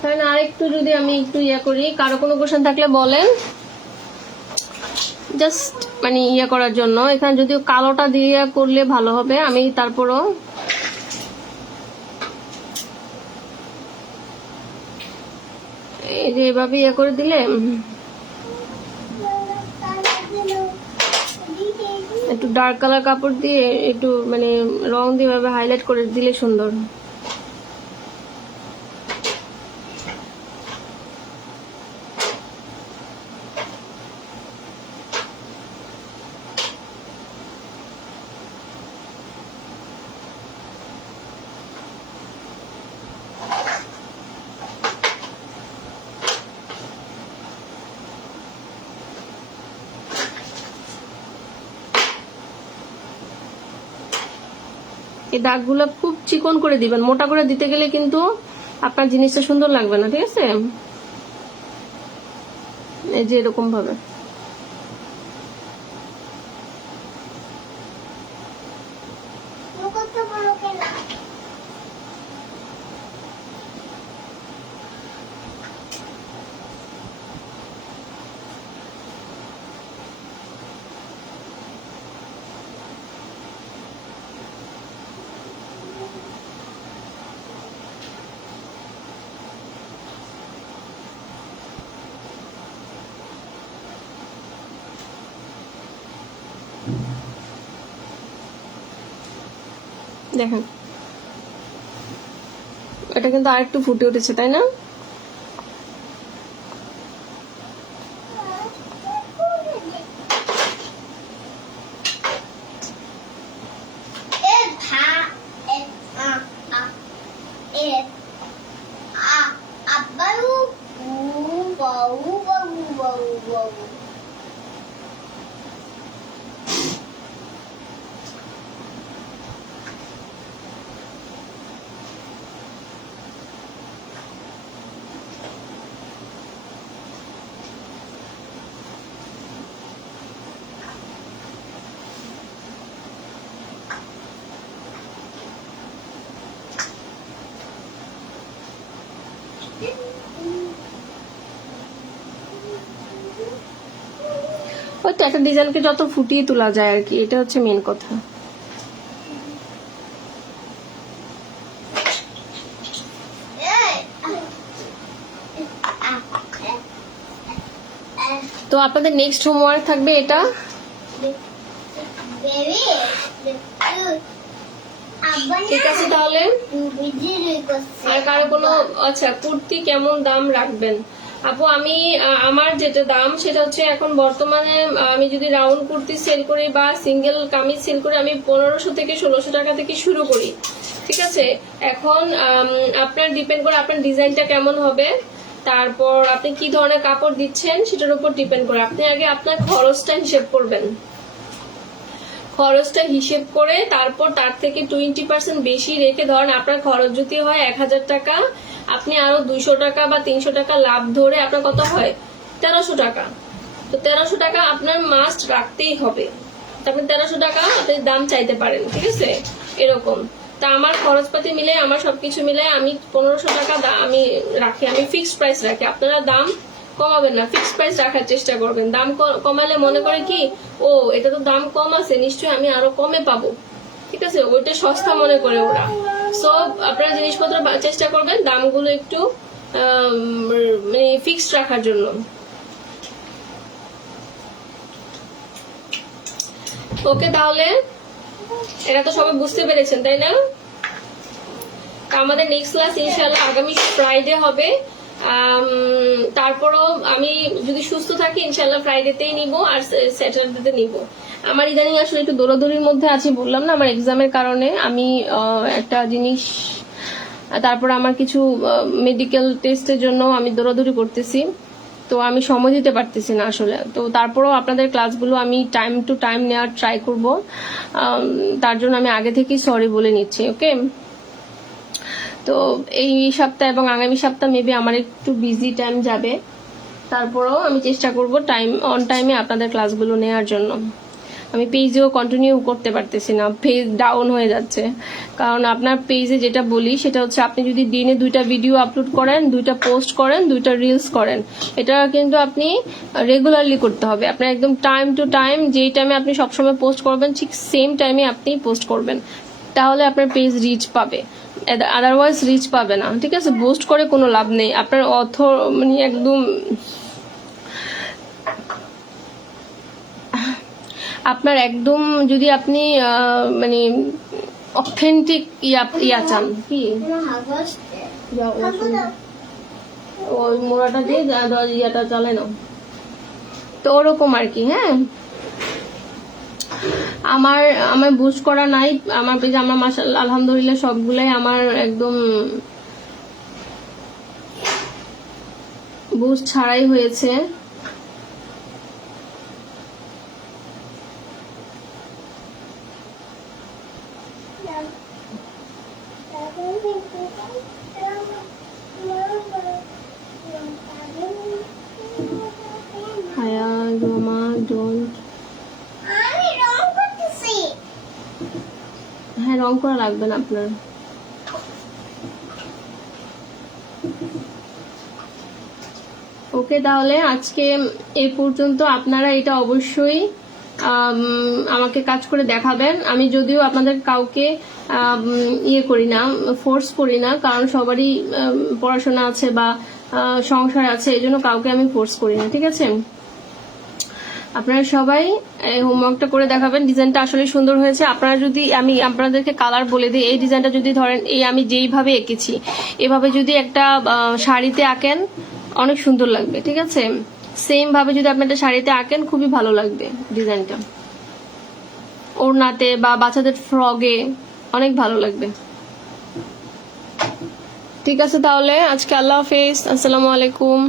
তাহলে আরেকটু যদি আমি একটু ইয়া করি, কারো কোনো কোশ্চেন থাকলে বলেন, জাস্ট মানে ইয়া করার জন্য। এখানে যদিও কালোটা দিয়ে করলে ভালো হবে, আমি তারপরও এই যে এভাবে ইয়া করে দিলে একটু ডার্ক কালার কাপড় দিয়ে একটু মানে রং দিয়ে এভাবে হাইলাইট করে দিলে সুন্দর। এই দাগগুলো খুব চিকন করে দিবেন, মোটা করে দিতে গেলে কিন্তু আপনার জিনিসটা সুন্দর লাগবে না, ঠিক আছে? এই যে এরকম ভাবে। কত বড় কেনা দেখেন এটা কিন্তু আরেকটু ফুটে উঠেছে, তাই না? এ ধা এ আ আ এ আ আব্বাউ উ বাউ বাউ বাউ বাউ ওই তো একটা ডিজাইনকে যত ফুটিয়ে তোলা যায় আর কি, এটা হচ্ছে মেন কথা। তো আপনাদের নেক্সট হোমওয়ার্ক থাকবে এটা। ঠিক আছে তাহলে। আর কারো কোনো আচ্ছা কুর্তি কেমন দাম রাখবেন? আপু আমি আমার যেটা দাম সেটা হচ্ছে এখন বর্তমানে আমি যদি রাউন্ড কুর্তি সেল করি বা সিঙ্গেল কামিজ সেল করি আমি 1500 থেকে 1600 টাকা থেকে শুরু করি, ঠিক আছে? এখন আপনার ডিপেন্ড করে আপনার ডিজাইনটা কেমন হবে, তারপর আপনি কি ধরনের কাপড় দিচ্ছেন সেটার উপর ডিপেন্ড করে। আপনি আগে আপনার খরচটা হিসেব করবেন, খরচটা হিসেব করে তারপর তার থেকে 20% বেশি রেখে, ধরেন আপনার খরচ যদি হয় 1000 টাকা, আপনি আরো 200 টাকা বা 300 টাকা লাভ ধরে আপনার কত হয় 1300 টাকা। তো 1300 টাকা আপনার মাস্ট রাখতেই হবে। আপনি 1300 টাকা আপনি দাম চাইতে পারেন, ঠিক আছে? এরকম। তা আমার খরচপাতি মিলে আমার সবকিছু মিলে আমি 1500 টাকা আমি রাখি, আমি ফিক্সড প্রাইস রাখি। আপনারা দাম কমাবেন না, ফিক্সড প্রাইস রাখার চেষ্টা করবেন। দাম কমালে মনে করে কি, ও এটা তো দাম কম আছে নিশ্চয়ই আমি আরো কমে পাবো, ঠিক আছে? ওইটা সস্তা মনে করে ওরা। সো আপনারা জিনিসপত্র চেষ্টা করবেন দামগুলো একটু মানে ফিক্সড রাখার জন্য। ওকে তাহলে এটা তো সবাই বুঝতে পেরেছেন তাই না? আমাদের নেক্সট ক্লাস ইনশাআল্লাহ আগামী ফ্রাইডে হবে। তারপরও আমি যদি সুস্থ থাকি ইনশাআল্লাহ ফ্রাইডেতেই নিব আর স্যাটারডেতে নিব। আমার ইদানিং আসলে একটু দৌড়াদৌড়ির মধ্যে আছি, বললাম না আমার এক্সামের কারণে আমি একটা জিনিস, তারপর আমার কিছু মেডিকেল টেস্টের জন্য আমি দৌড়াদৌড়ি করতেছি, তো আমি সময় দিতে পারতেছি না আসলে। তো তারপরেও আপনাদের ক্লাসগুলো আমি টাইম টু টাইম নেওয়ার ট্রাই করব, তার জন্য আমি আগে থেকেই সরি বলে নিচ্ছি। ওকে, তো এই সপ্তাহ এবং আগামী সপ্তাহ মেবি আমার একটু বিজি টাইম যাবে, তারপরেও আমি চেষ্টা করব অন টাইমে আপনাদের ক্লাসগুলো নেওয়ার জন্য। আমি পেজেও কন্টিনিউ করতে পারতেছি না, পেজ ডাউন হয়ে যাচ্ছে। কারণ আপনার পেজে যেটা বলি সেটা হচ্ছে আপনি যদি দিনে 2টা ভিডিও আপলোড করেন, 2টা পোস্ট করেন, 2টা রিলস করেন, এটা কিন্তু আপনি রেগুলারলি করতে হবে। আপনার একদম টাইম টু টাইম, যেই টাইমে আপনি সবসময় পোস্ট করবেন ঠিক সেম টাইমে আপনি পোস্ট করবেন, তাহলে আপনার পেজ রিচ পাবে, আদারওয়াইজ রিচ পাবে না, ঠিক আছে? বুস্ট করে কোনো লাভ নেই। আপনার মানে একদম আপনার একদম যদি আপনি মানে অথেন্টিক ইয়া চান কি, ওই মোড়াটা দিয়ে ইয়াটা চালায় না, তো ওরকম আর কি। হ্যাঁ, আমার বুস্ট করা নাই আমার পেজে, আমার মাশাআল্লাহ আলহামদুলিল্লাহ সবগুলাই আমার একদম বুস্ট ছাড়াই হয়েছে। হায়া রোমা ডোন্ট। আমি রং করতেছি। হ্যাঁ, রং করা লাগবে না আপনার। ওকে, তাহলে আজকে এই পর্যন্ত। আপনারা এটা অবশ্যই আমাকে কাজ করে দেখাবেন। আমি যদিও আপনাদের কাউকে ইয়ে করি না, ফোর্স করি না, কারণ সবারই পড়াশোনা আছে বা সংসার আছে, এই জন্য কাউকে আমি ফোর্স করি না, ঠিক আছে? আপনারা সবাই হোমওয়ার্কটা করে দেখাবেন। ডিজাইনটা আসলে সুন্দর হয়েছে। আপনারা যদি, আমি আপনাদেরকে কালার বলে দিই, এই ডিজাইনটা যদি ধরেন এই আমি যেইভাবে এঁকেছি এভাবে যদি একটা শাড়িতে আঁকেন অনেক সুন্দর লাগবে, ঠিক আছে? সেম ভাবে যদি আপনি একটা শাড়িতে আঁকেন খুবই ভালো লাগবে ডিজাইনটা, ওড়নাতে বা বাচ্চাদের ফ্রগে অনেক ভালো লাগবে। ঠিক আছে, তাহলে আজকে আল্লাহ হাফেজ, আসসালামু আলাইকুম।